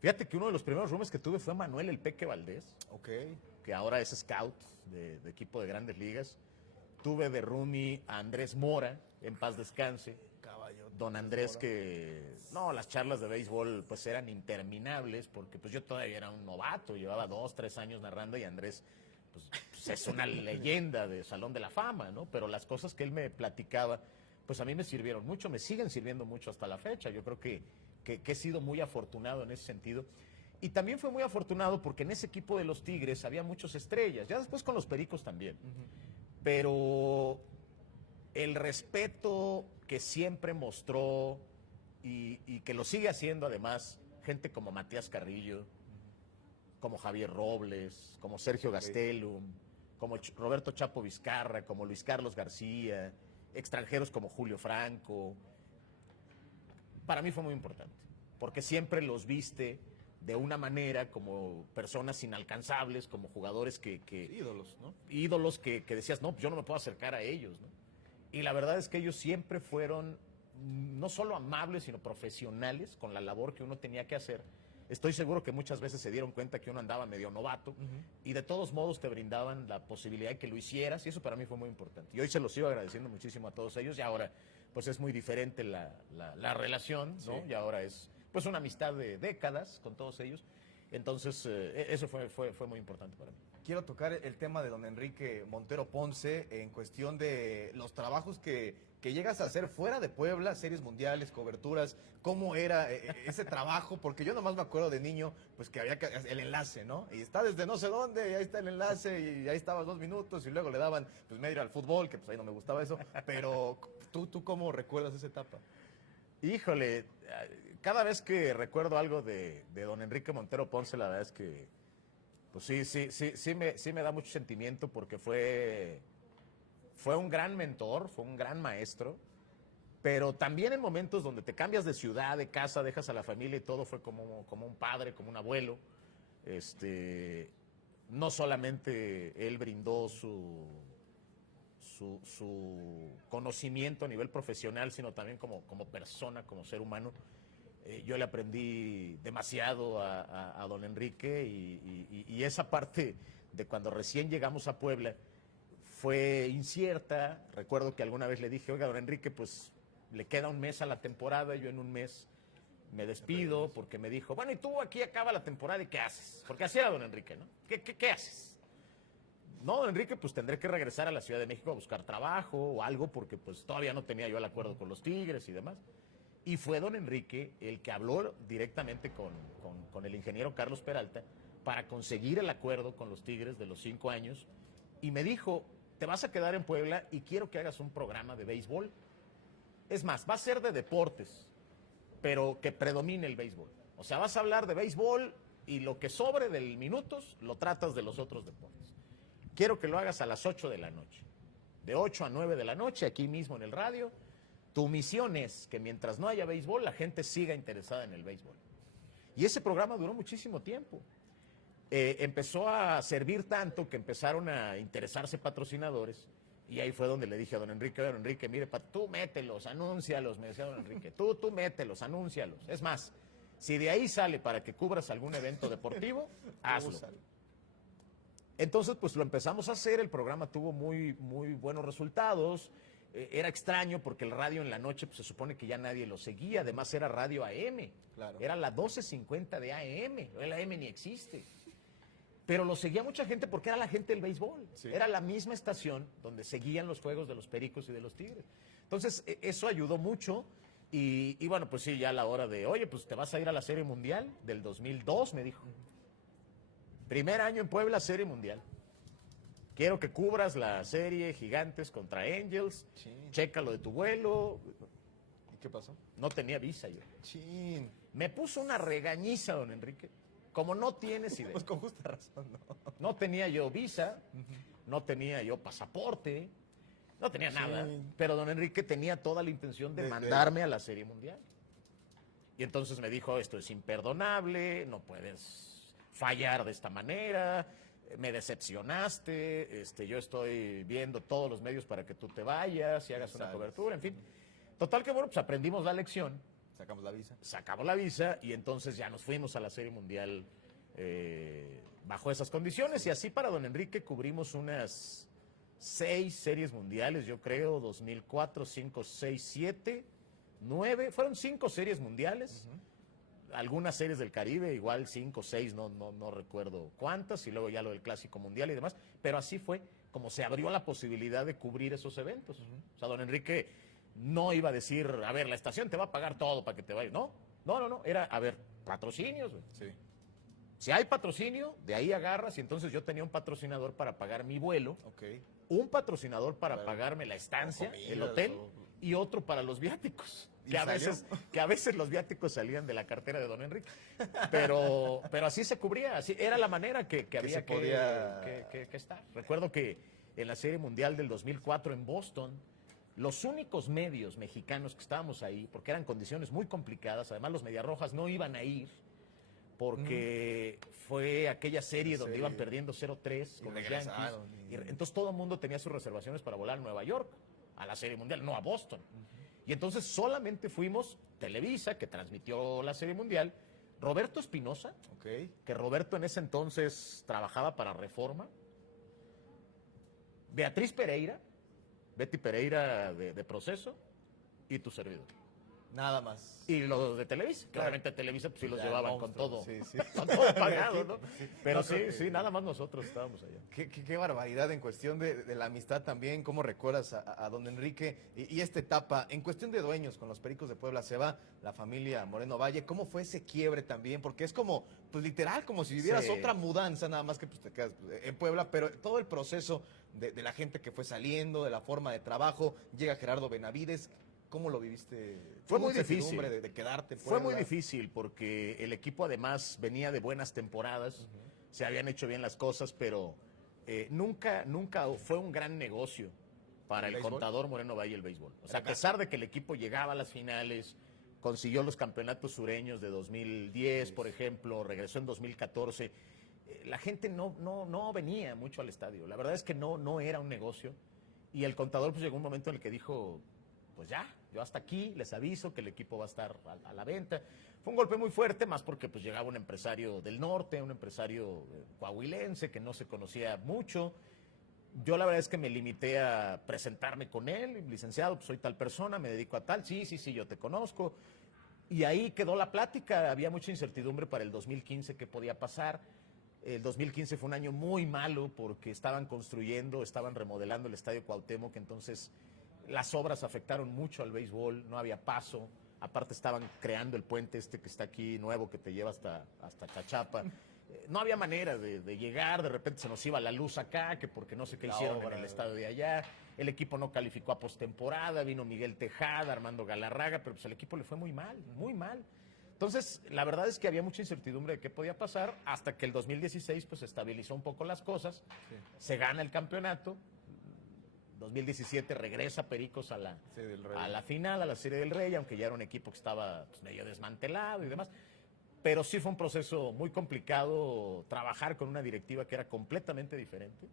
Fíjate que uno de los primeros roomies que tuve fue Manuel El Peque Valdés, Ok. que ahora es scout de equipo de Grandes Ligas. Tuve de roomie a Andrés Mora, en paz descanse. Caballo. Don Andrés que... No, las charlas de béisbol pues eran interminables porque pues yo todavía era un novato, llevaba 2, 3 años narrando y Andrés pues es una leyenda de Salón de la Fama, ¿no? Pero las cosas que él me platicaba pues a mí me sirvieron mucho, me siguen sirviendo mucho hasta la fecha. Yo creo que he sido muy afortunado en ese sentido. Y también fue muy afortunado porque en ese equipo de los Tigres había muchas estrellas, ya después con los Pericos también. Pero el respeto que siempre mostró y que lo sigue haciendo además, gente como Matías Carrillo, como Javier Robles, como Sergio Gastelum, como Roberto Chapo Vizcarra, como Luis Carlos García, extranjeros como Julio Franco. Para mí fue muy importante, porque siempre los viste de una manera como personas inalcanzables, como jugadores que Ídolos, ¿no? ídolos que decías, no, yo no me puedo acercar a ellos, ¿no? Y la verdad es que ellos siempre fueron no solo amables, sino profesionales con la labor que uno tenía que hacer. Estoy seguro que muchas veces se dieron cuenta que uno andaba medio novato y de todos modos te brindaban la posibilidad de que lo hicieras y eso para mí fue muy importante. Y hoy se los sigo agradeciendo muchísimo a todos ellos y ahora pues es muy diferente la relación, ¿no? Sí. Y ahora es pues una amistad de décadas con todos ellos. Entonces eso fue muy importante para mí. Quiero tocar el tema de don Enrique Montero Ponce en cuestión de los trabajos que llegas a hacer fuera de Puebla, series mundiales, coberturas. ¿Cómo era ese trabajo? Porque yo nomás me acuerdo de niño, pues que había el enlace, ¿no? Y está desde no sé dónde, y ahí está el enlace, y ahí estabas 2 minutos, y luego le daban pues medio al fútbol, que pues ahí no me gustaba eso. Pero, ¿tú cómo recuerdas esa etapa? Híjole, cada vez que recuerdo algo de don Enrique Montero Ponce, la verdad es que, pues sí me da mucho sentimiento porque fue un gran mentor, fue un gran maestro, pero también en momentos donde te cambias de ciudad, de casa, dejas a la familia y todo, fue como un padre, como un abuelo. No solamente él brindó su conocimiento a nivel profesional, sino también como persona, como ser humano. Yo le aprendí demasiado a don Enrique y esa parte de cuando recién llegamos a Puebla fue incierta. Recuerdo que alguna vez le dije, oiga, don Enrique, pues le queda un mes a la temporada, yo en un mes me despido, porque me dijo, bueno, y tú aquí acaba la temporada y ¿qué haces? Porque así era don Enrique, ¿no? ¿Qué haces? No, don Enrique, pues tendré que regresar a la Ciudad de México a buscar trabajo o algo, porque pues todavía no tenía yo el acuerdo con los Tigres y demás. Y fue don Enrique el que habló directamente con el ingeniero Carlos Peralta para conseguir el acuerdo con los Tigres de los 5 años. Y me dijo, te vas a quedar en Puebla y quiero que hagas un programa de béisbol. Es más, va a ser de deportes, pero que predomine el béisbol. O sea, vas a hablar de béisbol y lo que sobre de minutos lo tratas de los otros deportes. Quiero que lo hagas a las 8 de la noche. De 8 a 9 de la noche, aquí mismo en el radio. Tu misión es que mientras no haya béisbol, la gente siga interesada en el béisbol. Y ese programa duró muchísimo tiempo. Empezó a servir tanto que empezaron a interesarse patrocinadores. Y ahí fue donde le dije a don Enrique, mire, tú mételos, anúncialos, me decía don Enrique, tú mételos, anúncialos. Es más, si de ahí sale para que cubras algún evento deportivo, hazlo. Entonces, pues lo empezamos a hacer, el programa tuvo muy buenos resultados. Era extraño porque el radio en la noche pues, se supone que ya nadie lo seguía, además era radio AM, claro. Era la 12:50 de AM, el AM ni existe. Pero lo seguía mucha gente porque era la gente del béisbol. Sí. Era la misma estación donde seguían los juegos de los Pericos y de los Tigres. Entonces, eso ayudó mucho. Y bueno, pues sí, ya a la hora de, oye, pues te vas a ir a la Serie Mundial del 2002, me dijo. Primer año en Puebla, Serie Mundial. Quiero que cubras la serie Gigantes contra Angels. Chin. Checa lo de tu vuelo. ¿Y qué pasó? No tenía visa yo. Chin. Me puso una regañiza, don Enrique. Como no tienes idea. Pues con justa razón, ¿no? No tenía yo visa, no tenía yo pasaporte, no tenía nada. Pero don Enrique tenía toda la intención de mandarme a la Serie Mundial. Y entonces me dijo, esto es imperdonable, no puedes fallar de esta manera, me decepcionaste, yo estoy viendo todos los medios para que tú te vayas y hagas una cobertura, en fin. Total que bueno, pues aprendimos la lección. Sacamos la visa. Sacamos la visa y entonces ya nos fuimos a la Serie Mundial bajo esas condiciones. Y así para don Enrique cubrimos unas 6 series mundiales, yo creo, 2004, 5, 6, 7, 9. Fueron 5 series mundiales. Algunas series del Caribe, igual 5, 6, no recuerdo cuántas. Y luego ya lo del Clásico Mundial y demás. Pero así fue como se abrió la posibilidad de cubrir esos eventos. O sea, don Enrique no iba a decir, a ver, la estación te va a pagar todo para que te vayas. No. Era, a ver, patrocinios. Sí. Si hay patrocinio, de ahí agarras. Y entonces yo tenía un patrocinador para pagar mi vuelo. Okay. Un patrocinador para pagarme la estancia, el hotel. Y otro para los viáticos. Que a veces los viáticos salían de la cartera de don Enrique. Pero así se cubría. Así, era la manera que había que estar. Recuerdo que en la Serie Mundial del 2004 en Boston, los únicos medios mexicanos que estábamos ahí, porque eran condiciones muy complicadas, además los Mediarrojas no iban a ir, porque fue aquella serie donde iban perdiendo 0-3 con los Yankees. Y entonces todo el mundo tenía sus reservaciones para volar a Nueva York, a la Serie Mundial, no a Boston. Y entonces solamente fuimos Televisa, que transmitió la Serie Mundial, Roberto Espinosa, que Roberto en ese entonces trabajaba para Reforma, Beatriz Pereira, Betty Pereira de Proceso y tu servidor. Nada más. Y los de Televisa, claramente Televisa pues sí los llevaban con todo. Sí. Con todo pagado, ¿no? Pero sí, nada más nosotros estábamos allá. Qué barbaridad en cuestión de la amistad también, cómo recuerdas a don Enrique y esta etapa. En cuestión de dueños, con los Pericos de Puebla se va la familia Moreno Valle. ¿Cómo fue ese quiebre también? Porque es como, pues literal, como si vivieras otra mudanza, nada más que pues, te quedas en Puebla, pero todo el proceso de la gente que fue saliendo, de la forma de trabajo, llega Gerardo Benavides. ¿Cómo lo viviste? Fue muy incertidumbre difícil. de quedarte en Fue muy Puebla? difícil porque el equipo además venía de buenas temporadas, se habían hecho bien las cosas, pero nunca fue un gran negocio para ¿El el béisbol? Contador Moreno Valle el béisbol. O sea, a ¿Era pesar de que el equipo llegaba a las finales, consiguió los campeonatos sureños de 2010, por ejemplo, regresó en 2014, la gente no venía mucho al estadio. La verdad es que no era un negocio. Y el Contador pues llegó un momento en el que dijo, pues ya, yo hasta aquí, les aviso que el equipo va a estar a la venta. Fue un golpe muy fuerte, más porque pues llegaba un empresario del norte, un empresario coahuilense que no se conocía mucho. Yo la verdad es que me limité a presentarme con él, licenciado, pues soy tal persona, me dedico a tal, sí, yo te conozco. Y ahí quedó la plática, había mucha incertidumbre para el 2015 qué podía pasar. El 2015 fue un año muy malo porque estaban construyendo, estaban remodelando el Estadio Cuauhtémoc, entonces las obras afectaron mucho al béisbol, no había paso, aparte estaban creando el puente este que está aquí nuevo que te lleva hasta Chachapa. No había manera de llegar, de repente se nos iba la luz acá, que porque no sé qué La hicieron obra, en el estadio de allá, el equipo no calificó a postemporada, vino Miguel Tejada, Armando Galarraga, pero pues al equipo le fue muy mal, muy mal. Entonces, la verdad es que había mucha incertidumbre de qué podía pasar hasta que el 2016 pues estabilizó un poco las cosas, se gana el campeonato, 2017 regresa Pericos a la final, a la Serie del Rey, aunque ya era un equipo que estaba pues, medio desmantelado y demás. Pero sí fue un proceso muy complicado trabajar con una directiva que era completamente diferente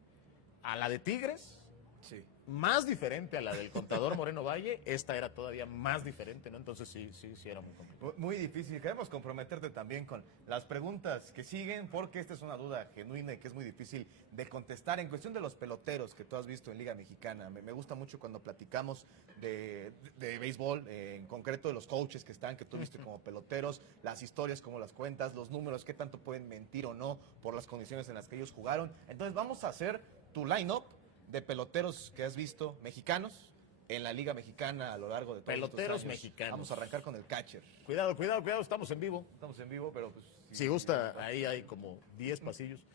a la de Tigres, Sí. más diferente a la del Contador Moreno Valle, esta era todavía más diferente, ¿no? Entonces sí era muy complicado. Muy difícil. Queremos comprometerte también con las preguntas que siguen, porque esta es una duda genuina y que es muy difícil de contestar. En cuestión de los peloteros que tú has visto en Liga Mexicana, me gusta mucho cuando platicamos de béisbol, en concreto de los coaches que tú viste como peloteros, las historias, cómo las cuentas, los números, qué tanto pueden mentir o no por las condiciones en las que ellos jugaron. Entonces vamos a hacer tu line-up de peloteros que has visto mexicanos en la Liga Mexicana a lo largo de todos estos Peloteros años. mexicanos. Vamos a arrancar con el catcher. Cuidado, estamos en vivo. Estamos en vivo, pero pues... Si gusta, ahí hay como 10 pasillos.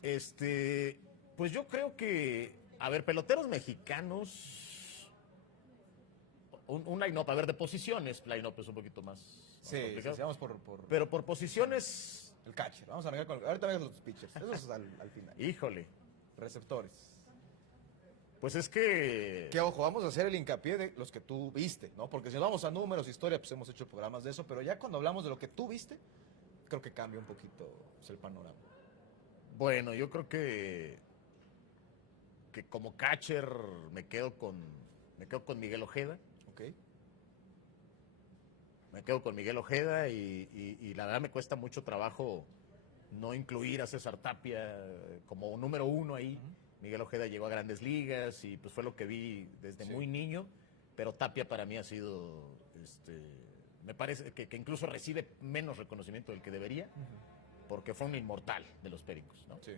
Pues yo creo que, a ver, peloteros mexicanos, un line-up, a ver, de posiciones, line-up es un poquito más Sí, complicado. sí, vamos Pero por posiciones, el catcher. Vamos a arrancar con... Ahorita ves los pitchers. Eso es al final. híjole, Receptores. pues es que... Que ojo, vamos a hacer el hincapié de los que tú viste, ¿no? Porque si nos vamos a números, historia, pues hemos hecho programas de eso, pero ya cuando hablamos de lo que tú viste, creo que cambia un poquito pues, el panorama. Bueno, yo creo que como catcher me quedo con Miguel Ojeda. ¿Ok? Me quedo con Miguel Ojeda y la verdad me cuesta mucho trabajo no incluir a César Tapia como número uno ahí. Miguel Ojeda llegó a Grandes Ligas y pues fue lo que vi desde muy niño, pero Tapia para mí ha sido, me parece que incluso recibe menos reconocimiento del que debería, porque fue un inmortal de los Pericos, ¿no? Sí.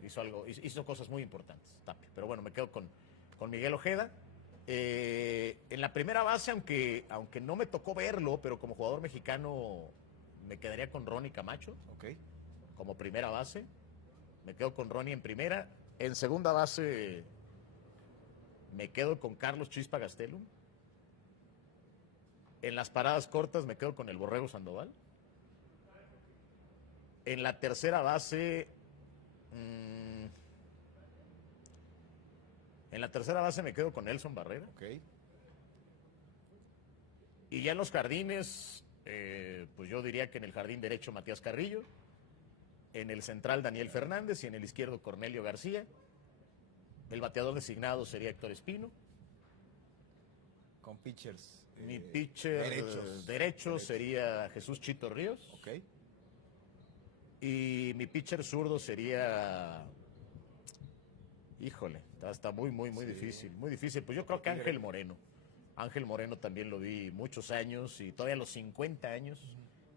Hizo cosas muy importantes, Tapia. Pero bueno, me quedo con Miguel Ojeda. En la primera base, aunque no me tocó verlo, pero como jugador mexicano me quedaría con Ronnie Camacho. ¿Ok? Como primera base. Me quedo con Ronnie en primera. En segunda base me quedo con Carlos Chispa Gastelum. En las paradas cortas me quedo con el Borrego Sandoval. En la tercera base... En la tercera base me quedo con Nelson Barrera. ¿Ok? Y ya en los jardines, pues yo diría que en el jardín derecho Matías Carrillo, en el central Daniel Fernández y en el izquierdo Cornelio García. El bateador designado sería Héctor Espino. Con pitchers. Mi pitcher derecho sería Jesús Chito Ríos. ¿Ok? Y mi pitcher zurdo sería... Híjole, está muy difícil, muy difícil. Pues yo creo que Ángel Moreno. Ángel Moreno también lo vi muchos años y todavía a los 50 años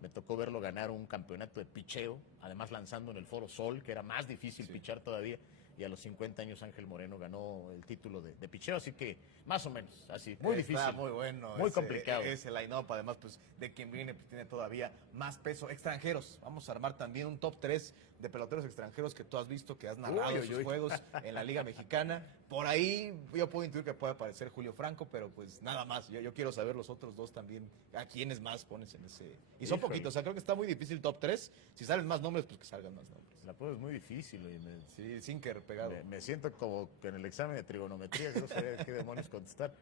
me tocó verlo ganar un campeonato de picheo, además lanzando en el Foro Sol, que era más difícil pichar todavía. y a los 50 años Ángel Moreno ganó el título de picheo, así que más o menos, así, muy difícil. Muy bueno. Muy complicado. Ese line-up, además, pues, de quien viene, pues, tiene todavía más peso. Extranjeros, vamos a armar también un top 3 de peloteros extranjeros que tú has visto, que has narrado sus juegos en la Liga Mexicana. Por ahí yo puedo intuir que puede aparecer Julio Franco, pero pues nada más. Yo quiero saber los otros dos también, a quiénes más pones en ese... Y son poquitos, o sea, creo que está muy difícil top 3. Si salen más nombres, pues que salgan más nombres. La prueba es muy difícil. Sí, Sinker pegado. Me siento como que en el examen de trigonometría, que no sabía qué demonios contestar.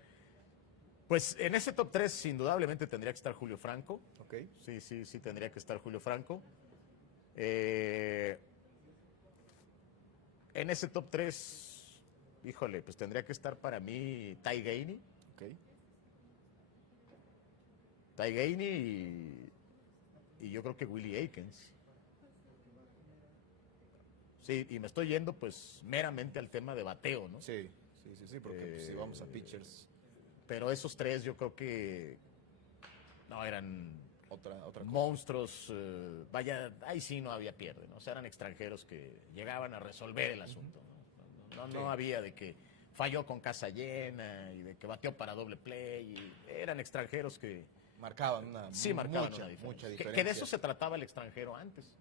Pues en ese top 3 indudablemente tendría que estar Julio Franco. Ok. Sí, tendría que estar Julio Franco. En ese top 3, híjole, pues tendría que estar para mí Ty Gainey. Ok. Ty Gainey y yo creo que Willie Aikens. Sí, y me estoy yendo pues meramente al tema de bateo, ¿no? Sí, porque pues, si vamos a pitchers... Pero esos tres yo creo que no eran Otra cosa. monstruos. Vaya, ahí sí no había pierde, ¿no? O sea, eran extranjeros que llegaban a resolver el asunto. No había de que falló con casa llena y de que batió para doble play. Y eran extranjeros que marcaban una mucha diferencia. Que de eso se trataba el extranjero antes.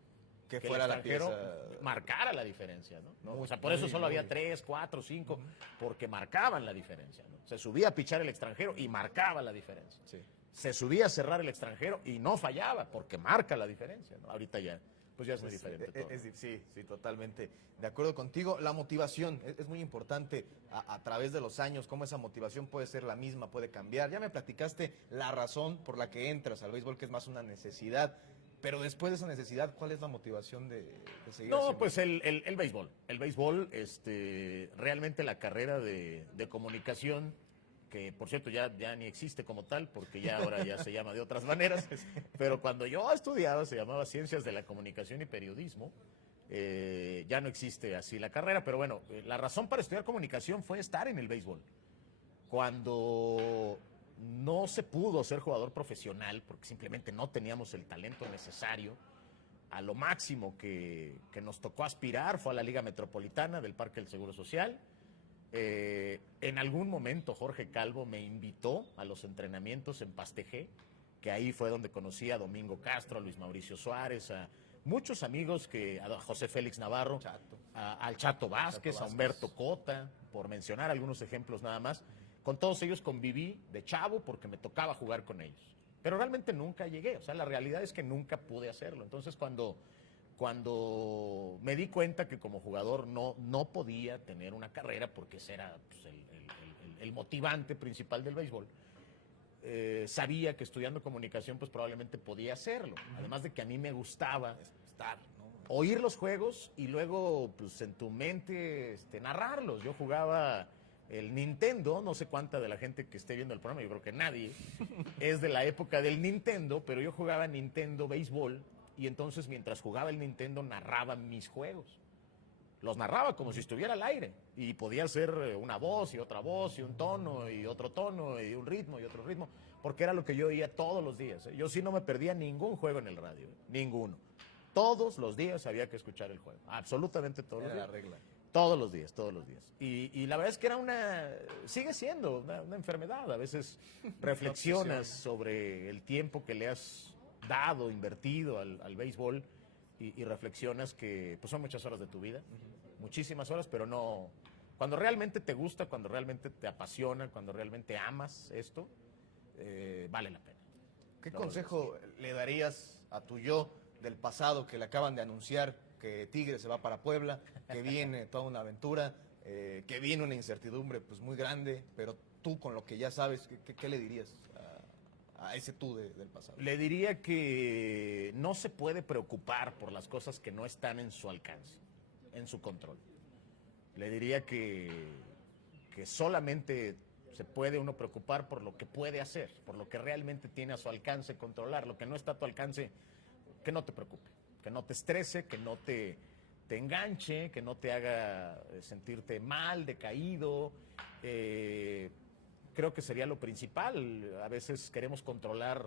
Que fuera el la extranjero pieza... marcara la diferencia, ¿no? Muy, o sea, por eso solo había 3, 4, 5, porque marcaban la diferencia, ¿no? Se subía a pichar el extranjero y marcaba la diferencia. Sí. Se subía a cerrar el extranjero y no fallaba, porque marca la diferencia, ¿no? Ahorita ya, pues ya es muy diferente todo. Sí, totalmente. De acuerdo contigo. La motivación es muy importante a través de los años, cómo esa motivación puede ser la misma, puede cambiar. Ya me platicaste la razón por la que entras al béisbol, que es más una necesidad. Pero después de esa necesidad, ¿cuál es la motivación de seguir haciendo? No, pues el béisbol. El béisbol, realmente la carrera de comunicación, que por cierto ya ni existe como tal, porque ya ahora ya se llama de otras maneras, pero cuando yo estudiaba se llamaba Ciencias de la Comunicación y Periodismo. Ya no existe así la carrera, pero bueno, la razón para estudiar comunicación fue estar en el béisbol. Cuando no se pudo ser jugador profesional, porque simplemente no teníamos el talento necesario, a lo máximo que nos tocó aspirar fue a la Liga Metropolitana del Parque del Seguro Social. En algún momento Jorge Calvo me invitó a los entrenamientos en Pastejé, que ahí fue donde conocí a Domingo Castro, a Luis Mauricio Suárez, a muchos amigos, a José Félix Navarro, al Chato Vázquez, a Humberto Cota, por mencionar algunos ejemplos nada más. Con todos ellos conviví de chavo porque me tocaba jugar con ellos. Pero realmente nunca llegué, o sea, la realidad es que nunca pude hacerlo. Entonces cuando me di cuenta que como jugador no podía tener una carrera, porque ese era pues, el motivante principal del béisbol, sabía que estudiando comunicación pues probablemente podía hacerlo. Además de que a mí me gustaba estar, ¿no? Oír los juegos y luego pues en tu mente narrarlos. Yo jugaba el Nintendo, no sé cuánta de la gente que esté viendo el programa, yo creo que nadie, es de la época del Nintendo, pero yo jugaba Nintendo Béisbol y entonces mientras jugaba el Nintendo narraba mis juegos. Los narraba como si estuviera al aire y podía ser una voz y otra voz y un tono y otro tono y un ritmo y otro ritmo, porque era lo que yo oía todos los días. Yo sí no me perdía ningún juego en el radio, ninguno. Todos los días había que escuchar el juego, absolutamente todos los días. Era la regla. Todos los días. Y la verdad es que sigue siendo una enfermedad. A veces reflexionas sobre el tiempo que le has dado, invertido al béisbol y reflexionas que pues son muchas horas de tu vida, muchísimas horas, pero no... Cuando realmente te gusta, cuando realmente te apasiona, cuando realmente amas esto, vale la pena. ¿Qué consejo le darías a tu yo del pasado que le acaban de anunciar que Tigres se va para Puebla, que viene toda una aventura, que viene una incertidumbre pues muy grande, pero tú con lo que ya sabes, ¿qué le dirías a ese tú del pasado? Le diría que no se puede preocupar por las cosas que no están en su alcance, en su control. Le diría que solamente se puede uno preocupar por lo que puede hacer, por lo que realmente tiene a su alcance controlar. Lo que no está a tu alcance, que no te preocupe, que no te estrese, que no te enganche, que no te haga sentirte mal, decaído. Creo que sería lo principal. A veces queremos controlar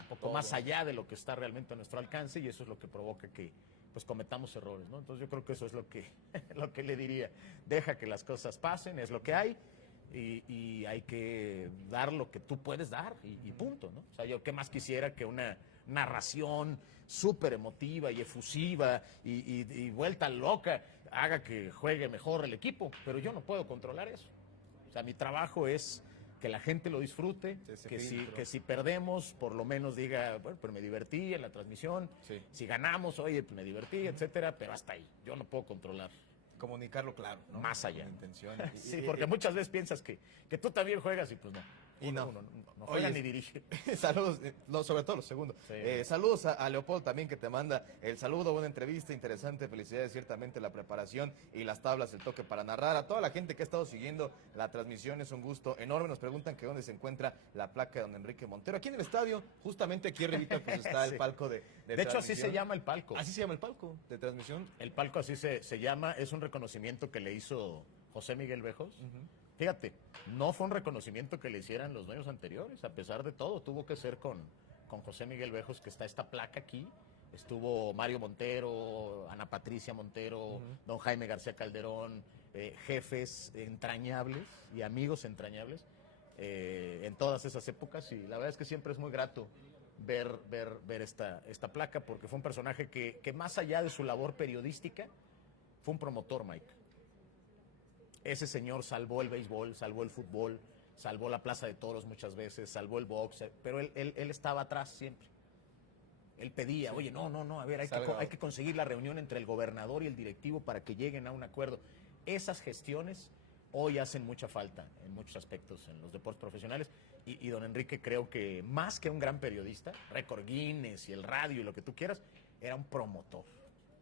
un poco más allá de lo que está realmente a nuestro alcance, y eso es lo que provoca que pues cometamos errores, ¿no? Entonces yo creo que eso es lo que, lo que le diría. Deja que las cosas pasen, es lo que hay, y hay que dar lo que tú puedes dar, y punto, ¿no? O sea, yo qué más quisiera que una narración súper emotiva y efusiva y vuelta loca haga que juegue mejor el equipo, pero yo no puedo controlar eso. O sea, mi trabajo es que la gente lo disfrute, que si perdemos, por lo menos diga, bueno, pues me divertí en la transmisión, si ganamos, oye, pues me divertí, etcétera, pero hasta ahí, yo no puedo controlar. Comunicarlo claro, ¿no? Más allá. Intención. Sí, porque muchas veces piensas que tú también juegas y pues no. Uno no juega ni dirige. Saludos, sobre todo lo segundo. Sí. Saludos a Leopoldo también, que te manda el saludo, buena entrevista, interesante, felicidades, ciertamente la preparación y las tablas, el toque para narrar. A toda la gente que ha estado siguiendo la transmisión, es un gusto enorme. Nos preguntan que dónde se encuentra la placa de don Enrique Montero. Aquí en el estadio, justamente aquí arribita, pues está Sí. el palco de hecho, así se transmisión. llama el palco. Así se llama el palco de transmisión. El palco así se llama, es un reconocimiento que le hizo José Miguel Bejos. Fíjate, no fue un reconocimiento que le hicieran los dueños anteriores, a pesar de todo, tuvo que ser con José Miguel Bejos, que está esta placa aquí. Estuvo Mario Montero, Ana Patricia Montero, don Jaime García Calderón, jefes entrañables y amigos entrañables en todas esas épocas, y la verdad es que siempre es muy grato ver esta placa, porque fue un personaje que más allá de su labor periodística, fue un promotor, Mike. Ese señor salvó el béisbol, salvó el fútbol, salvó la Plaza de Toros muchas veces, salvó el box, pero él estaba atrás siempre. Él pedía, oye, no, a ver, hay que conseguir la reunión entre el gobernador y el directivo para que lleguen a un acuerdo. Esas gestiones hoy hacen mucha falta en muchos aspectos en los deportes profesionales, y don Enrique, creo que más que un gran periodista, récord Guinness y el radio y lo que tú quieras, era un promotor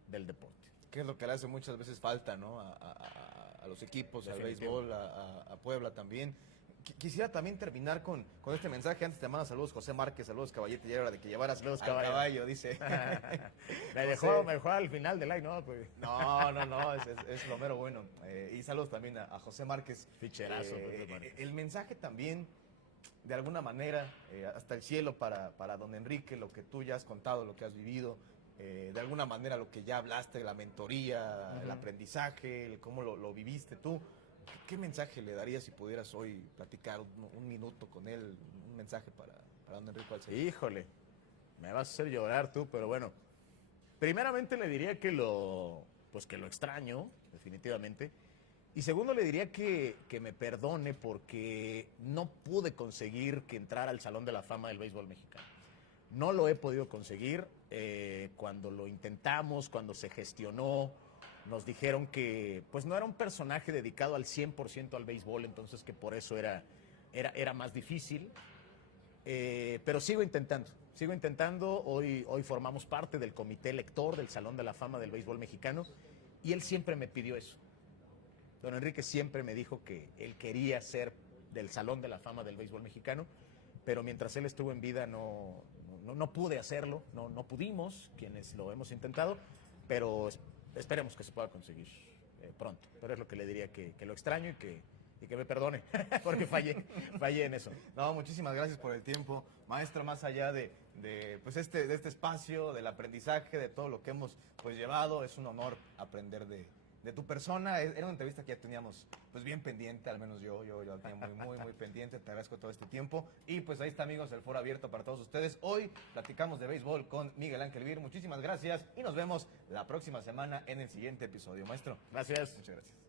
del deporte. Que es lo que le hace muchas veces falta, ¿no? A los equipos, al béisbol, a Puebla también. Quisiera también terminar con este mensaje. Antes te mando saludos José Márquez, saludos Caballete, ya era hora de que llevaras al caballo, dice. Me dejó al final del live, ¿no? Pues. No, es lo mero bueno. Y saludos también a José Márquez. Ficherazo. El mensaje también, de alguna manera, hasta el cielo para don Enrique, lo que tú ya has contado, lo que has vivido. De alguna manera lo que ya hablaste, la mentoría, el aprendizaje, cómo lo viviste tú. ¿Qué mensaje le darías si pudieras hoy platicar un minuto con él? Un mensaje para don Enrique, ¿cuál sería? Híjole, me vas a hacer llorar tú, pero bueno. Primeramente le diría que lo extraño, definitivamente. Y segundo le diría que me perdone porque no pude conseguir que entrara al Salón de la Fama del Béisbol Mexicano. No lo he podido conseguir. Cuando lo intentamos, cuando se gestionó, nos dijeron que pues no era un personaje dedicado al 100% al béisbol, entonces que por eso era más difícil. Pero sigo intentando. Hoy formamos parte del comité elector del Salón de la Fama del Béisbol Mexicano, y él siempre me pidió eso. Don Enrique siempre me dijo que él quería ser del Salón de la Fama del Béisbol Mexicano, pero mientras él estuvo en vida no pude hacerlo, no pudimos, quienes lo hemos intentado, pero esperemos que se pueda conseguir pronto. Pero es lo que le diría, que lo extraño y que me perdone, porque fallé en eso. No, muchísimas gracias por el tiempo, maestro, más allá de este espacio, del aprendizaje, de todo lo que hemos pues llevado. Es un honor aprender de tu persona. Era una entrevista que ya teníamos pues bien pendiente, al menos yo la tenía muy pendiente. Te agradezco todo este tiempo, y pues ahí está, amigos, el foro abierto para todos ustedes. Hoy platicamos de béisbol con Miguel Ángel Vir. Muchísimas gracias y nos vemos la próxima semana en el siguiente episodio. Maestro, Gracias. muchas gracias.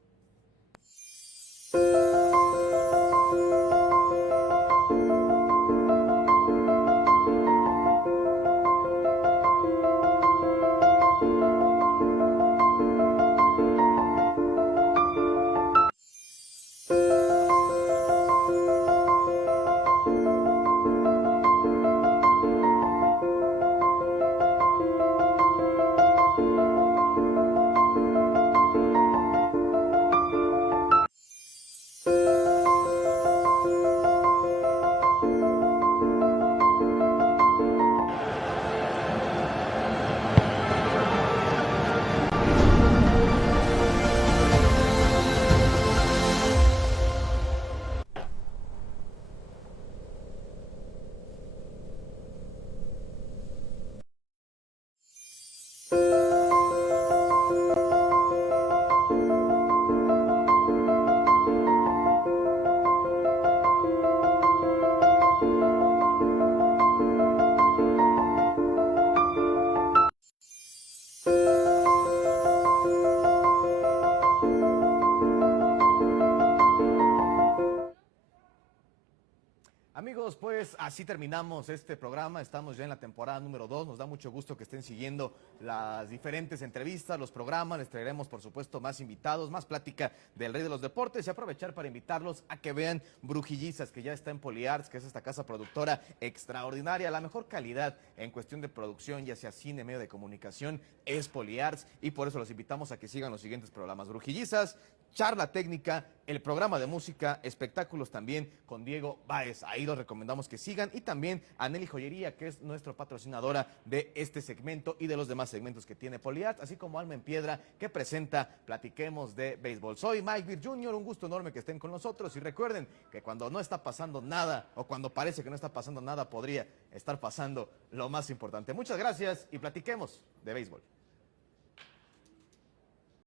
Así terminamos este programa, estamos ya en la temporada número 2, nos da mucho gusto que estén siguiendo las diferentes entrevistas, los programas, les traeremos por supuesto más invitados, más plática del rey de los deportes y aprovechar para invitarlos a que vean Brujillizas, que ya está en Poliarts, que es esta casa productora extraordinaria, la mejor calidad en cuestión de producción, ya sea cine, medio de comunicación, es Poliarts y por eso los invitamos a que sigan los siguientes programas: Brujillizas, charla técnica, el programa de música, espectáculos también con Diego Báez. Ahí los recomendamos que sigan. Y también a Nelly Joyería, que es nuestra patrocinadora de este segmento y de los demás segmentos que tiene Poliart, así como Alma en Piedra, que presenta Platiquemos de Béisbol. Soy Mike Beer Jr., un gusto enorme que estén con nosotros. Y recuerden que cuando no está pasando nada, o cuando parece que no está pasando nada, podría estar pasando lo más importante. Muchas gracias y platiquemos de béisbol.